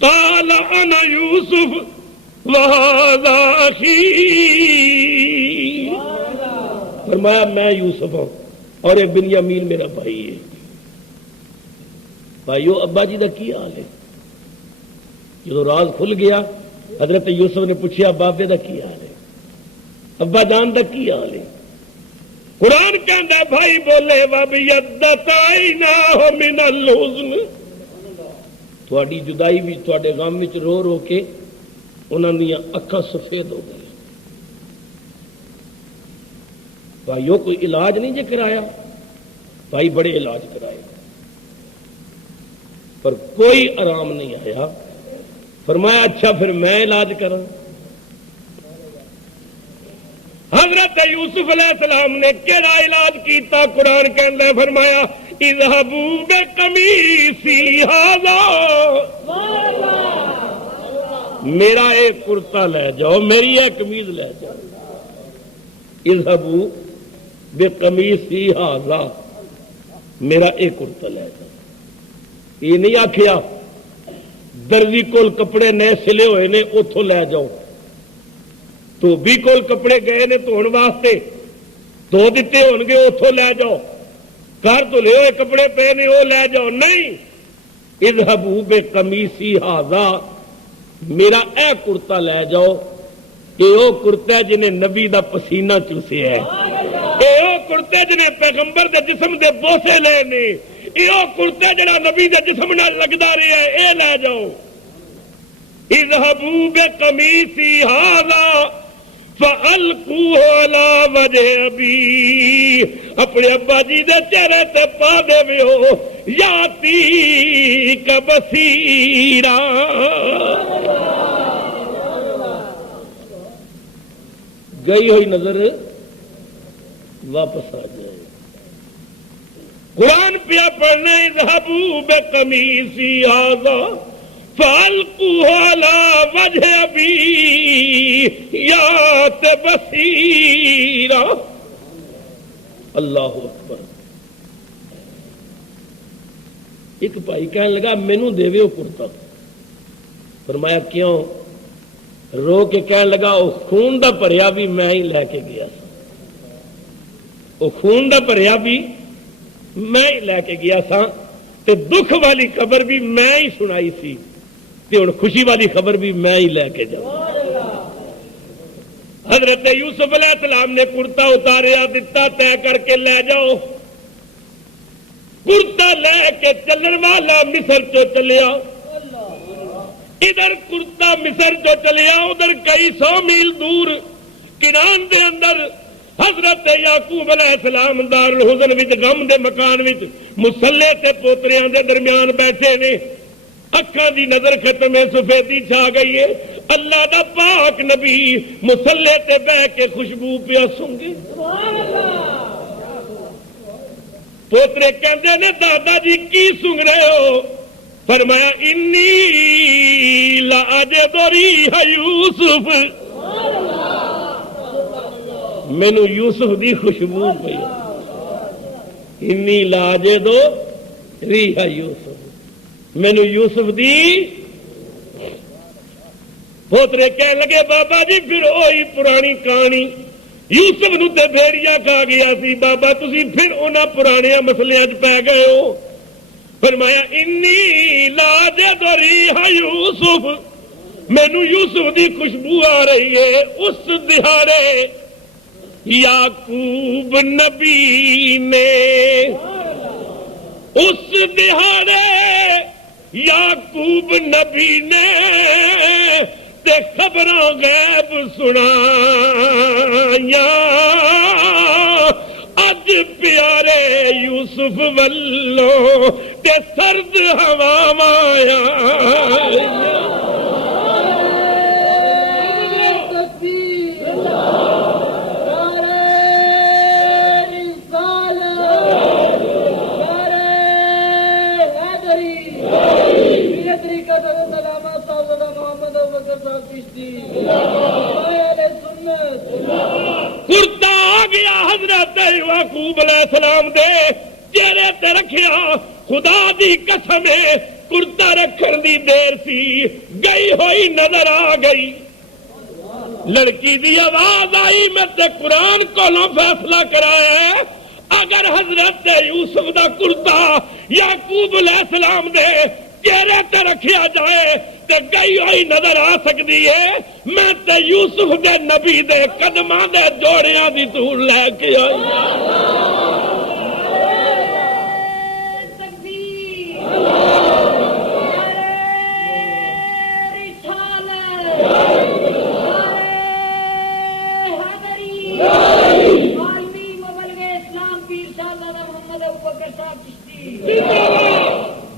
قال انا یوسف وہذا اخی، فرمایا میں یوسف ہوں اور یہ بنیامین میرا بھائی ہے۔ بھائیو ابا جی دا کی حال ہے؟ جدو راز کھل گیا حضرت یوسف نے پوچھا بابے دا کی حال ہے، ابا جان دا کی حال ہے؟ قرآن کہندا بھائی بولے وَبِيَضَّتْ عَيْنَاهُ مِنَ الْحُزْنِ، تھوڑی جدائی بھی تھوڑے غم وچ رو رو کے انہاں دیاں اکھاں سفید ہو گئی۔ بھائیو کوئی علاج نہیں جے کرایا؟ بھائی بڑے علاج کرائے پر کوئی آرام نہیں آیا۔ فرمایا اچھا پھر میں علاج کراں۔ حضرت یوسف علیہ السلام نے کیڑا علاج کیتا؟ قرآن کہندا فرمایا اذهبوا بقمیصی ھذا، میرا ایک کرتا لے جاؤ، میری ایک قمیض لے جاؤ۔ اذهبوا بقمیصی ھذا، میرا ایک کرتا لے جاؤ۔ یہ نہیں آکھیا درزی کول کپڑے نئے سلے ہوئے نے اتوں لے جاؤ، تو بھی کول کپڑے گئے نے دھونے واسطے دھو دیتے ہون گے اتوں لے جاؤ، گھر تو لے ہوئے کپڑے پے نے وہ لے جاؤ، نہیں۔ اذهبوا بقمیصی ھذا، میرا اے کرتا لے جاؤ کہ وہ کرتا جنہیں نبی دا پسینہ چوسیا ہے، وہ کرتا جنہیں پیغمبر دے جسم دے بوسے لے نے، یہ کرتا جڑا نبی دے جسم نال لگدا رہا ہے، اے لے جاؤ۔ اذهبوا بقمیصی ھذا فَأَلْقُوهُ عَلَى وَجْهِ أَبِي، اپنے ابا جی دے چہرے تے پا دیو یاتیک بصیرا، گئی ہوئی نظر واپس آ جائے۔ قرآن پیا پڑھنا اذهبوا بقمیصی ھذا فَأَلْقُوهُ عَلَى وَجْهِ أَبِي یَأْتِ بَصِیرًا، اللہ اکبر۔ ایک بھائی کہنے لگا مینوں دیوے وہ کرتا، فرمایا کیوں؟ رو کے کہنے لگا وہ خون دا بھریا بھی میں ہی لے کے گیا سا، وہ خون دا بھریا بھی میں ہی لے کے گیا سا، تے دکھ والی خبر بھی میں ہی سنائی سی، تے ہن خوشی والی خبر بھی میں ہی لے کے جاؤں۔ حضرت یوسف علیہ السلام نے کرتا اتاریا دتا، طے کر کے لے جاؤ۔ کرتا لے کے چلن والا مصر چو چلیا، ادھر کرتا مصر چو چلیا، ادھر کئی 100 میل دور کنان دے اندر حضرت یعقوب علیہ السلام دار الحزن وچ غم دے مکان وچ مسلے تے پوتریاں دے درمیان بیٹھے نے، اکھاں دی نظر ختم ہے، سفیدی چھا گئی ہے، اللہ دا پاک نبی مسلے تے بہ کے خوشبو پیا سونگے۔ پوترے کہندے نے دادا جی کی سونگ رہے ہو؟ فرمایا انی لاجد ریح یوسف، مینوں یوسف دی خوشبو پئی، انی لاجد ریح یوسف، مینوں یوسف دی۔ پوترے کہنے لگے بابا جی پھر وہی پرانی کہانی، یوسف نو تے بھیڑیا کھا گیا سی، بابا تسی پھر انہاں پرانے مسلیاں چ پی گئے ہو۔ فرمایا انی لاجد ریح یوسف، مینوں یوسف دی خوشبو آ رہی ہے۔ اس دہاڑے یعقوب نبی نے، اس دہاڑے یعقوب نبی نے تے خبراں غیب سنایا، اج پیارے یوسف ولو تے سرد ہواواں کرتا آ گیا حضرت یعقوب علیہ السلام دے چہرے تے رکھیا خدا دی قسم ہے کرتا رکھن دی دیر سی گئی ہوئی نظر آ گئی لڑکی دی آواز آئی میں تے قرآن کولوں فیصلہ کرایا ہے اگر حضرت یوسف دا کرتا یعقوب علیہ السلام دے چہرے تے رکھیا جائے تے گئی ہوئی نظر آ سکتی ہے میں تے یوسف دے نبی دے قدماں دے جوڑیاں دی دھول لے کے آئی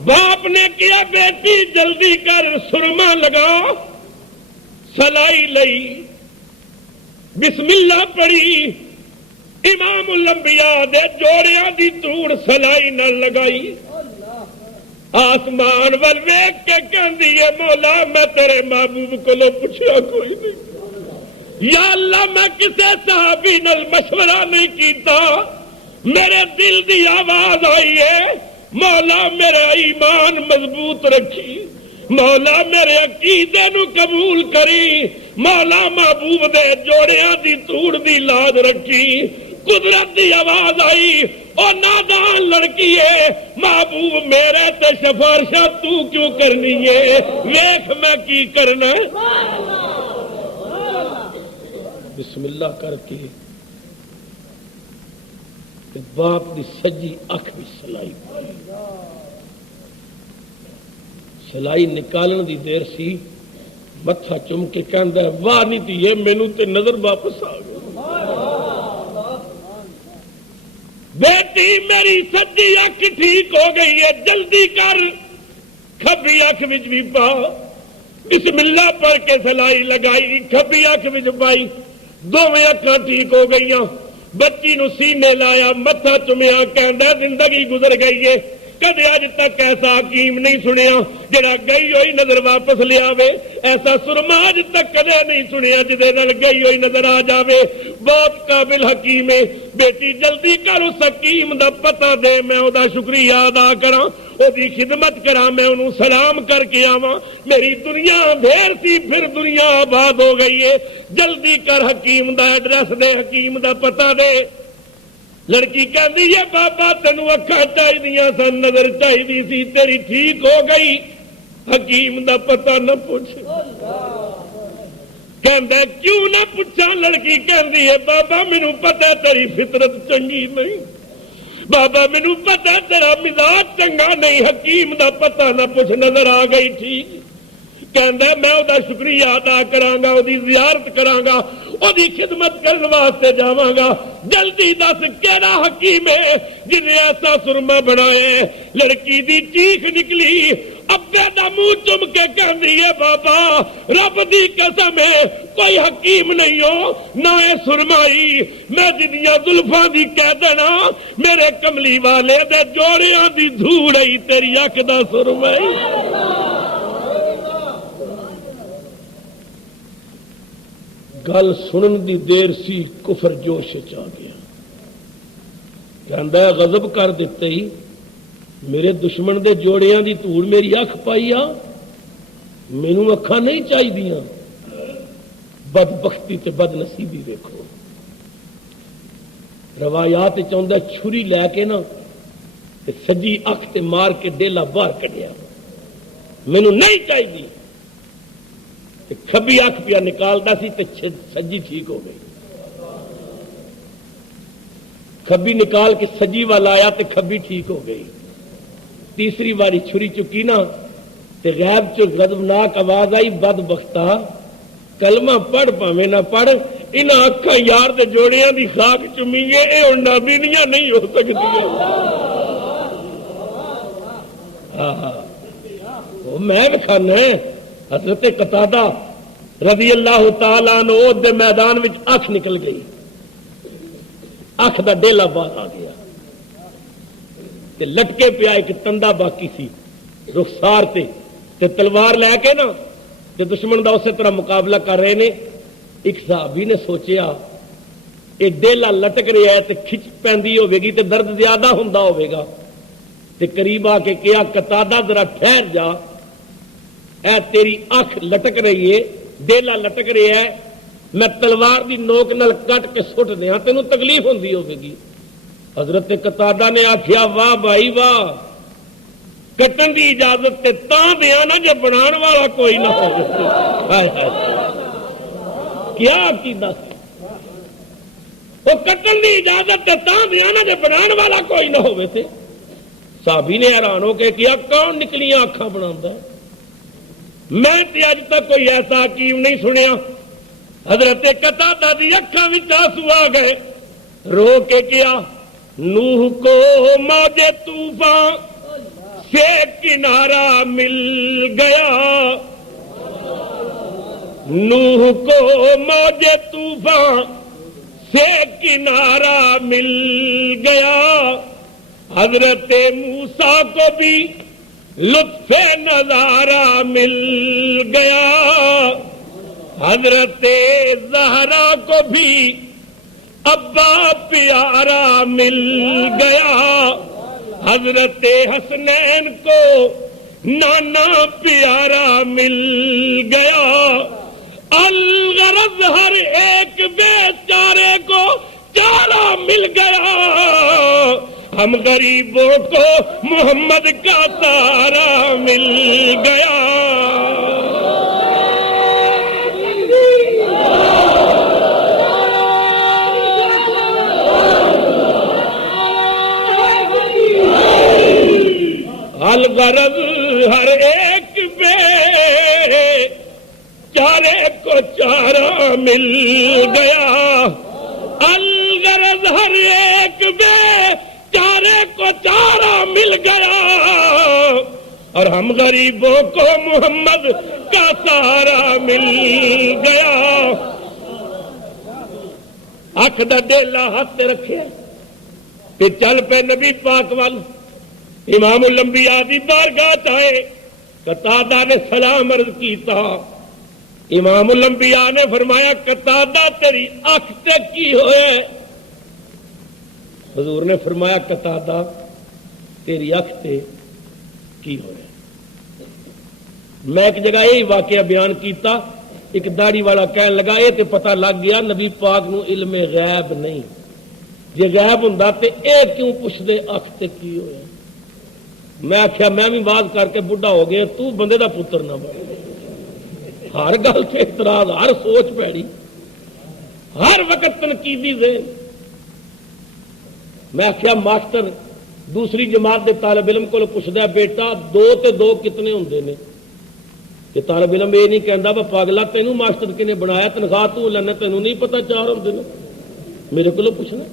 باپ نے کیا بیٹی جلدی کر سرما لگا سلائی لئی بسم اللہ پڑھی امام الانبیاء دے جوڑیاں دی توڑ سلائی نہ لگائی آسمان ول ویکھ کے کہندی ہے مولا میں تیرے محبوب کولوں پوچھیا کوئی نہیں یا اللہ میں کسے صحابی نال مشورہ نہیں کیتا میرے دل دی آواز آئی ہے مولا میرے ایمان مضبوط رکھی مولا میرے عقیدے نو قبول کری مولا محبوب دے جوڑیاں دی توڑ دی لاج رکھی قدرت دی آواز آئی او نادان لڑکی ہے محبوب میرے تے سفارشاں تو کیوں کرنی ہے ویکھ میں کی کرنا بسم اللہ کر کے باپ دی سجی اکھ بھی سلائی پائی سلائی نکالن دی دیر سی متھا چم کے کہندا ہے واہ نہیں تھی یہ مینوں تے نظر واپس آ گئی بیٹی میری سجی اکھ ٹھیک ہو گئی ہے جلدی کر کھبی اکھ وچ بھی پا بسم اللہ پڑھ کے سلائی لگائی کھبی اکھ وچ پائی دوویں اکھاں ٹھیک ہو گئیاں بچی نو سینے لایا متھا چومیا کہندا زندگی گزر گئی ہے کدے اج تک ایسا حکیم نہیں سنیا جڑا گئی ہوئی نظر واپس لے آوے ایسا سرما اج تک کدے نہیں سنیا جدے نال گئی ہوئی نظر آ جاوے بہت قابل حکیم ہے بیٹی جلدی کر اس حکیم دا پتہ دے میں او دا شکریہ ادا کراں او دی خدمت کراں میں انہوں سلام کر کے آواں میری دنیا دھیر سی پھر دنیا آباد ہو گئی ہے جلدی کر حکیم دا ایڈریس دے حکیم دا پتہ دے لڑکی کہندی ہے بابا تینوں اکھاں چاہیدیاں سن نظر چاہیدی سی تیری ٹھیک ہو گئی حکیم دا پتہ نہ پوچھ کہندا کیوں نہ پوچھاں لڑکی کہندی ہے بابا مینوں پتہ تیری فطرت چنگی نہیں بابا مینوں پتہ تیرا مزاج چنگا نہیں حکیم دا پتہ نہ پوچھ نظر آ گئی ٹھیک کہندا میں او دا شکریہ ادا کراں گا او دی زیارت کراں گا او دی خدمت کرن واسطے جاواں گا جلدی دس کیڑا حکیم ہے جن ایسا سرما بنایا لڑکی دی چیخ نکلی ابے دا منہ چم کے کہندی ہے بابا رب دی قسم ہے کوئی حکیم نہیں ہو نہ اے سرمائی میں جدیاں زلفاں دی کہہ دینا میرے کملی والے دے جوڑیاں دی دھوڑ ای تیری اکھ دا سرمائی گل سنن دی دیر سی کفر جوش چ آ گیا کہندا ہے غضب کر دتے ہی میرے دشمن دے جوڑیاں دی دھوڑ میری اکھ پائی آ مینوں اکھاں نہیں چاہیدیاں بدبختی تے بد نصیبی ویکھو روایات چاہندا چھری لے کے نا تے سجی اکھ تے مار کے ڈیلا باہر کڈیا مینوں نہیں چاہیدی کھبی اکھ پیا نکالتا سی تے سجی ٹھیک ہو گئی کھبی نکال کے سجی والا آیا تے کھبی ٹھیک ہو گئی تیسری باری چھری چکی نا تے غیب چ غضبناک آواز آئی بدبختہ کلمہ پڑھ پاویں نہ پڑھ انہاں اکھاں یار دے جوڑیاں دی خاک چومی گے، اے ہن نابینیاں نہیں ہو سکدیاں۔ میں کھانا حضرت قتادہ رضی اللہ تعالیٰ عنہ دے میدان وچ اکھ نکل گئی، اکھ دا ڈیلا باہر آ گیا تے لٹکے پیا ایک تندا باقی سی رخسار تے تلوار لے کے نا تے دشمن دا اسی طرح مقابلہ کر رہے نے۔ ایک صحابی نے سوچیا یہ ڈیلا لٹک رہا ہے تے کھچ پیندی ہوے گی تے درد زیادہ ہوندا ہوے گا، تے قریب آ کے کیا قتادہ ذرا ٹھہر جا، اے تیری اکھ لٹک رہی ہے، ڈیلا لٹک رہا ہے، میں تلوار دی نوک نال کٹ کے سٹ دیاں تینوں تکلیف ہوندی ہوے گی۔ حضرت قتادہ نے آکھیا واہ بھائی واہ، کٹن دی اجازت تے تاں دیاں نا جے بنان والا کوئی نہ ہو۔ کیا عقیدہ سی، وہ کٹن دی اجازت تے تاں دیاں نا جے بنان والا کوئی نہ ہوے تے۔ صحابی نے حیران ہو کے کیا کون نکلیاں اکھاں بناوندا؟ میں تے اج تک کوئی ایسا حکیم نہیں سنیا۔ حضرت قتادہ دی اکھاں وچ آنسو آ گئے، رو کے کیا نوح کو موج طوفان سے کنارہ مل گیا، نوح کو موج طوفان سے کنارہ مل گیا، حضرت موسیٰ کو بھی لطف نظارہ مل گیا، حضرت زہرا کو بھی ابا پیارا مل گیا، حضرت حسنین کو نانا پیارا مل گیا، الغرض ہر ایک بیچارے کو چارہ مل گیا، ہم غریبوں کو محمد کا سارا مل گیا۔ الغرض ہر ایک بیچارے کو چارہ مل گیا، الغرض ہر ایک بیچارے کو چارہ مل گیا، اور ہم غریبوں کو محمد کا سارا مل گیا۔ اکھ دا ڈیلا ہاتھ تے رکھے کہ چل پہ نبی پاک وال، امام الانبیاء دی بارگاہ آئے، قتادہ نے سلام عرض کیتا، امام الانبیاء نے فرمایا قتادہ تیری اکھ تے کی ہوئے؟ حضور نے فرمایا قتادہ تیری اکھ تے کی ہوئے؟ میں ایک جگہ یہی واقعہ بیان کیتا، ایک داڑھی والا کہنے لگا یہ تے پتہ لگ گیا نبی پاک نو علم غیب نہیں، جے غیب ہوندا تے اے کیوں پوچھ دے اکھ تے کی ہوئے؟ میں آخیا میں بھی باز کر کے بڈھا ہو گیا، تو بندے دا پتر نہ بن، ہر گل سے اعتراض، ہر سوچ پیڑی، ہر وقت تنقیدی ذہن۔ میں آخیا ماسٹر دوسری جماعت دے طالب علم کو پوچھتا بیٹا 2 تے 2 کتنے ہوندے نے؟ کہ طالب علم یہ نہیں کہندا با پاگلا تینوں ماسٹر کنے بنایا، تنخواہ تو لینا، تینوں نہیں پتا 4 ہوندے نے؟ میرے کو پوچھنا،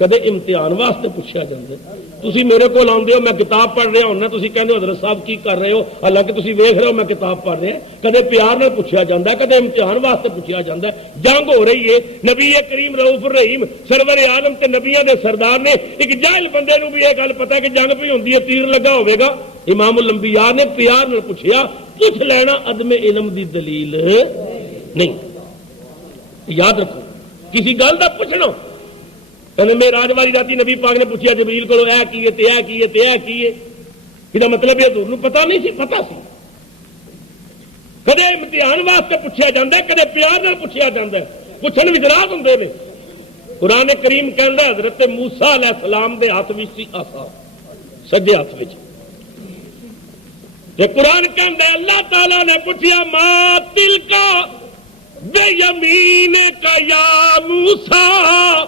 کدے امتحان واسطے پوچھا جاتا، تسی میرے کو آتے ہو میں کتاب پڑھ رہا ہونا، تسی کہندے ہو حضرت صاحب کی کر رہے ہو، حالانکہ تسی ویکھ رہے ہو میں کتاب پڑھ رہا، کدے پیار نال پوچھا جاتا ہے، کدے امتحان واسطے پوچھا جاتا ہے۔ جنگ ہو رہی ہے، نبی کریم رؤوف الرحیم سرور عالم تے نبیوں دے سردار نے ایک جاہل بندے نو بھی یہ گل پتا کہ جنگ پہ ہوندی ہے، تیر لگا ہوے گا، امام الانبیاء نے پیار نال پوچھیا، پوچھ لینا عدم علم دی دلیل نہیں، یاد رکھو کسی گل دا پوچھنا۔ میں راج والی راتی نبی پاک نے پوچھا جبریل کو اے کیے تے اے کیے تے اے کیے، یہ مطلب یہ حضور پتا نہیں سی، پتا سی۔ کدے امتحان واسطے پوچھا جاتا ہے، کدے پیار نال پوچھا جاتا ہے، پوچھن وچ راز ہوندے نے۔ قرآن کریم کہندا حضرت موسیٰ علیہ السلام دے ہاتھ وچ سی عصا، سجے ہاتھ وچ، تے قرآن کہندا اللہ تعالی نے پوچھا ما تلکا بیمینک یا موسیٰ،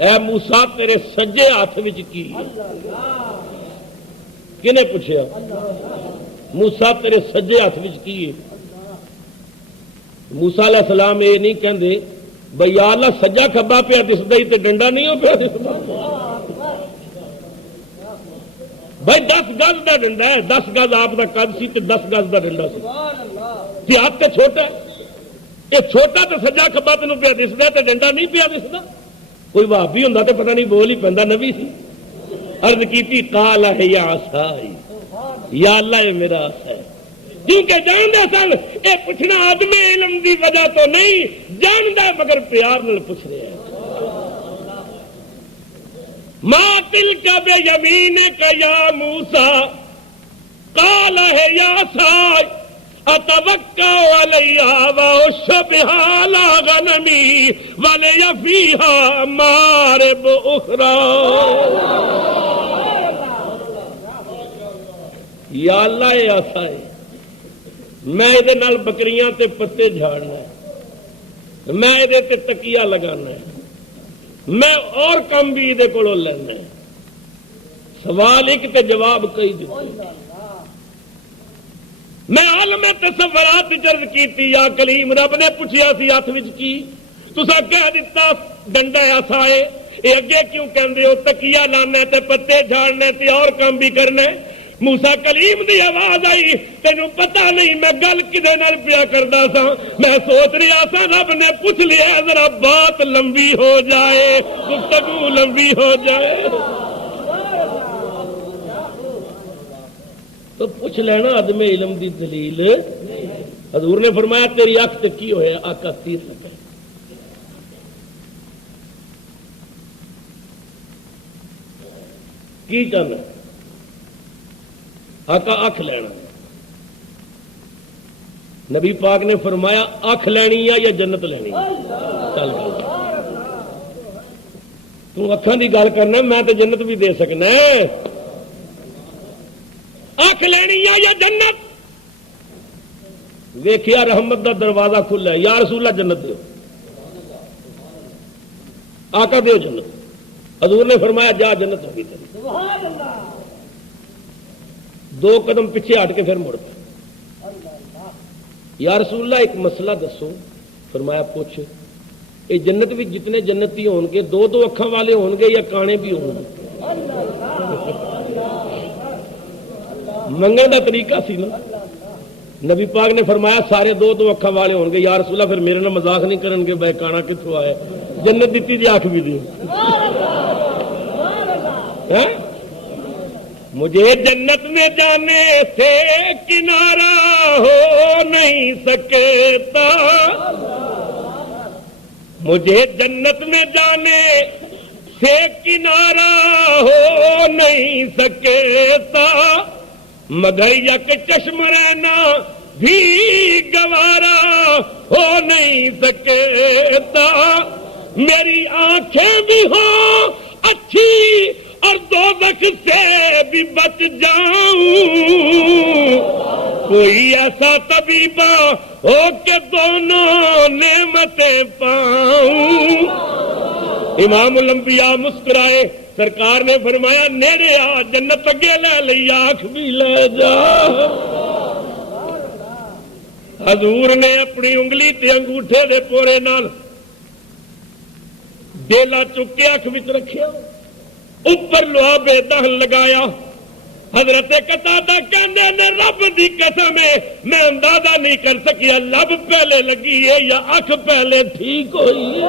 اے موسیٰ تیرے سجے ہاتھ وچ کی؟ کنے پوچھا؟ موسیٰ تیرے سجے ہاتھ وچ کی؟ موسیٰ علیہ السلام یہ نہیں کہندے بھئی یا اللہ سجا کھبا پیا دسدا ہی تے ڈنڈا نہیں ہو پیا دسدا. بھائی 10 گز کا ڈنڈا ہے, 10 گز آپ کا قد سی تے 10 گز کا ڈنڈا سی. تے ہاتھ تے چھوٹا ہے, یہ چھوٹا تے سجا کھبا تینوں پیا دسدا تے ڈنڈا نہیں پیا دسدا. کوئی وہابی ہوندا تے پتہ نہیں بول ہی پیندا, نبی سی. عرض کیتی قال ہے یا عصائی, یا اللہ یہ میرا عصا ہے. کیونکہ جاندا سن یہ پوچھنا عدم علم دی وجہ تو نہیں, جاندا مگر پیار نال پوچھ رہا ہے. ما تلک بیمینک یا موسیٰ قال ہے یا عصائی اتوکا علیہا واحش بہا علی غنمی ولی فیہا مارب اخری. یا اللہ یہ عصا ہے, میں یہ نال بکریاں تے پتے جھاڑنا ہے, میں یہ تے تکیہ لگانا ہے, میں اور کم بھی یہ کو لینا ہے. سوال ایک تے جواب کئی دیتے. میں عالم تصورات چرد کی یا کلیم رب نے پوچھیا سی ہاتھ وچ کی, تساں کہہ دیتا ڈنڈا عصا ہے. یہ اگے کیوں کہندے ہو تکیہ لانا تے پتے جھاڑنے تے اور کام بھی کرنے. موسیٰ کلیم دی آواز آئی, تینوں پتہ نہیں میں گل کدے نال پیا کردا سا, میں سوچ رہا سا رب نے پوچھ لیا ذرا بات لمبی ہو جائے, گفتگو لمبی ہو جائے تو پوچھ لینا عدم علم دی دلیل. حضور نے فرمایا تیری اکھ تے کی ہویا, آقا تیر لگا. کی کرنا آقا اکھ لینا. نبی پاک نے فرمایا اکھ لینی یا جنت لینی. چل تو اکھاں دی گل کرنا, میں تو جنت بھی دے سکنا. اکھ لینی یا جنت. ویکھیا رحمت دا دروازہ کھلا ہے, یا رسول اللہ جنت دیو, آقا دیو جنت. حضور نے فرمایا جا جنت ہوگی تیری. 2 قدم پیچھے ہٹ کے پھر مڑ پہ, یا رسول اللہ ایک مسئلہ دسو. فرمایا پوچھ. یہ جنت بھی جتنے جنتی ہون گے 2 اکھاں والے ہون گے یا کانے بھی ہون گے؟ منگن دا طریقہ سی نا. نبی پاک نے فرمایا سارے 2 اکھاں والے ہون گے. یا رسول اللہ پھر میرے نال مذاق نہیں کرن گے بھائی کانا کتوں آیا, جنت دیتی دی آنکھ بھی دی. مجھے جنت میں جانے سے کنارہ ہو نہیں سکتا, مجھے جنت میں جانے سے کنارہ ہو نہیں سکتا, مگر یک چشم رہنا بھی گوارا ہو نہیں سکتا. میری آنکھیں بھی ہوں اچھی اور دوزخ سے بھی بچ جاؤں, کوئی ایسا طبیبہ ہو کہ دونوں نعمتیں پاؤں. امام الانبیاء مسکرائے, سرکار نے فرمایا نیڑے آ, جنت اگے لے لئی, آنکھ بھی لے جا. حضور نے اپنی انگلی تے انگوٹھے دے پورے نال ڈیلا چک کے اکھ وچ رکھیا, اوپر لوہا دہن لگایا. حضرت قتادہ کہندے نے رب دی قسم ہے میں اندازہ نہیں کر سکیا لب پہلے لگی ہے یا اکھ پہلے ٹھیک ہوئی ہے.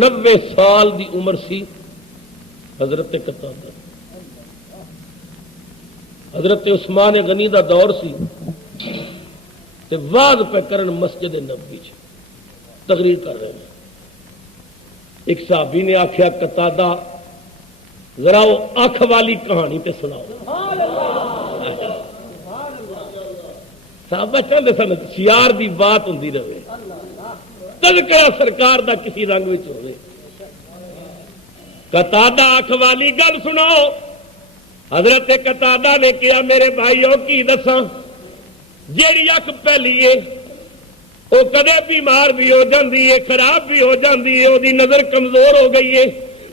90 سال دی عمر سی حضرت قتادہ. حضرت عثمان غنی دا دور سی تے واز پہ کرن مسجد نبوی چ تقریر کر رہے ہیں. ایک صحابی نے آخیا قتادہ ذرا وہ اکھ والی کہانی تے سناؤ. صحابہ چاہتے سن شیار دی بات ہوندی رہے, تذکرہ سرکار دا کسی رنگ وچ ہوے. قتادہ اکھ والی گل سناؤ. حضرت قتادہ نے کہا میرے بھائیوں کی دساں, جیڑی اکھ پہلی ہے وہ کدے بیمار بھی ہو جاندی ہے, خراب بھی ہو جاندی ہے, وہ نظر کمزور ہو گئی ہے,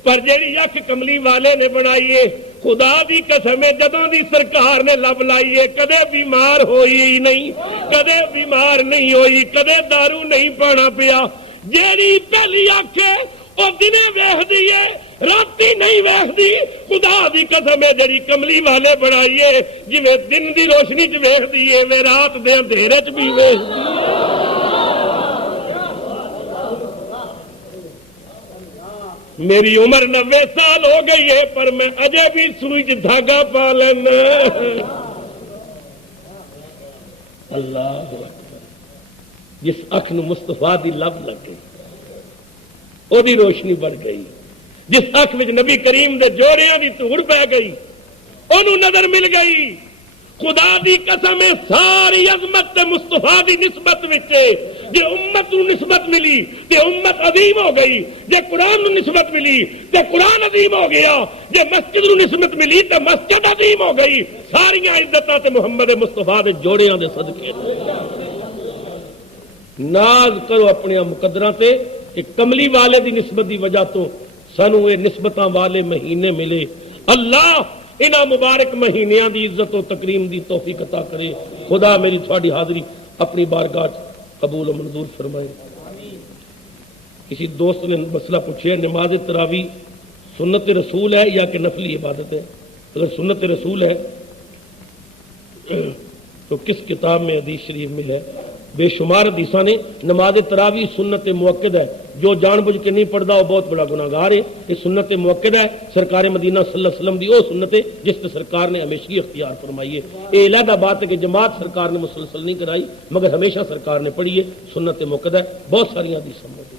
پر جیڑی اکھ کملی والے نے بنائی ہے خدا دی قسم ہے جدوں دی سرکار نے لب لائی ہے کدے بیمار ہوئی ہی نہیں، کدے بیمار نہیں ہوئی، کدے دارو نہیں پانا پیا۔ جیڑی پہلی آنکھیں وہ دنے ویکھدی ہے راتی نہیں ویکھدی، خدا دی قسم ہے جڑی کملی والے بنائیے جویں دن دی روشنی چ ویکھدی ہے وہ رات دے اندھیرے چ بھی ویکھدی۔ میری عمر 90 سال ہو گئی ہے پر میں اجے بھی سوئی چ دھاگا پا لینا۔ اللہ اکبر، جس اکھ نو مصطفیٰ دی لب لگ گئی او دی روشنی بڑھ گئی، جس اکھ وچ نبی کریم دے جوڑیاں دی دھوڑ پہ گئی اونوں نظر مل گئی۔ خدا دی قسم ہے ساری عظمت تے مصطفیٰ دی نسبت وچ جے امت نو نسبت ملی تے امت عظیم ہو گئی، جے قرآن نو نسبت ملی تے قرآن عظیم ہو گیا، جے مسجد نو نسبت ملی تے مسجد عظیم ہو گئی۔ ساریاں عزتاں تے محمد مصطفیٰ دے جوڑیاں دے صدقے ناز کرو اپنے مقدراں تے کہ کملی والے دی نسبت دی وجہ تو سانو یہ نسبتاں والے مہینے ملے۔ اللہ انہاں مبارک مہینیاں دی عزت و تکریم دی توفیق عطا کرے۔ خدا میری تھوڑی حاضری اپنی بارگاہ قبول و منظور فرمائے۔ کسی دوست نے مسئلہ پوچھا نماز تراویح سنت رسول ہے یا کہ نفلی عبادت ہے؟ اگر سنت رسول ہے تو کس کتاب میں حدیث شریف میں ہے؟ بے شمار حدیثاں نے نماز تراویح سنت موقد ہے، جو جان بوجھ کے نہیں پڑھتا وہ بہت بڑا گناہگار ہے۔ یہ سنت موقد ہے، سرکار مدینہ صلی اللہ علیہ وسلم دی وہ سنت ہے جس پہ سرکار نے ہمیشہ اختیار فرمائی ہے۔ یہ علیحدہ بات ہے کہ جماعت سرکار نے مسلسل نہیں کرائی مگر ہمیشہ سرکار نے پڑھی ہے، سنت موقد ہے، بہت ساری حدیثاں موجود ہیں۔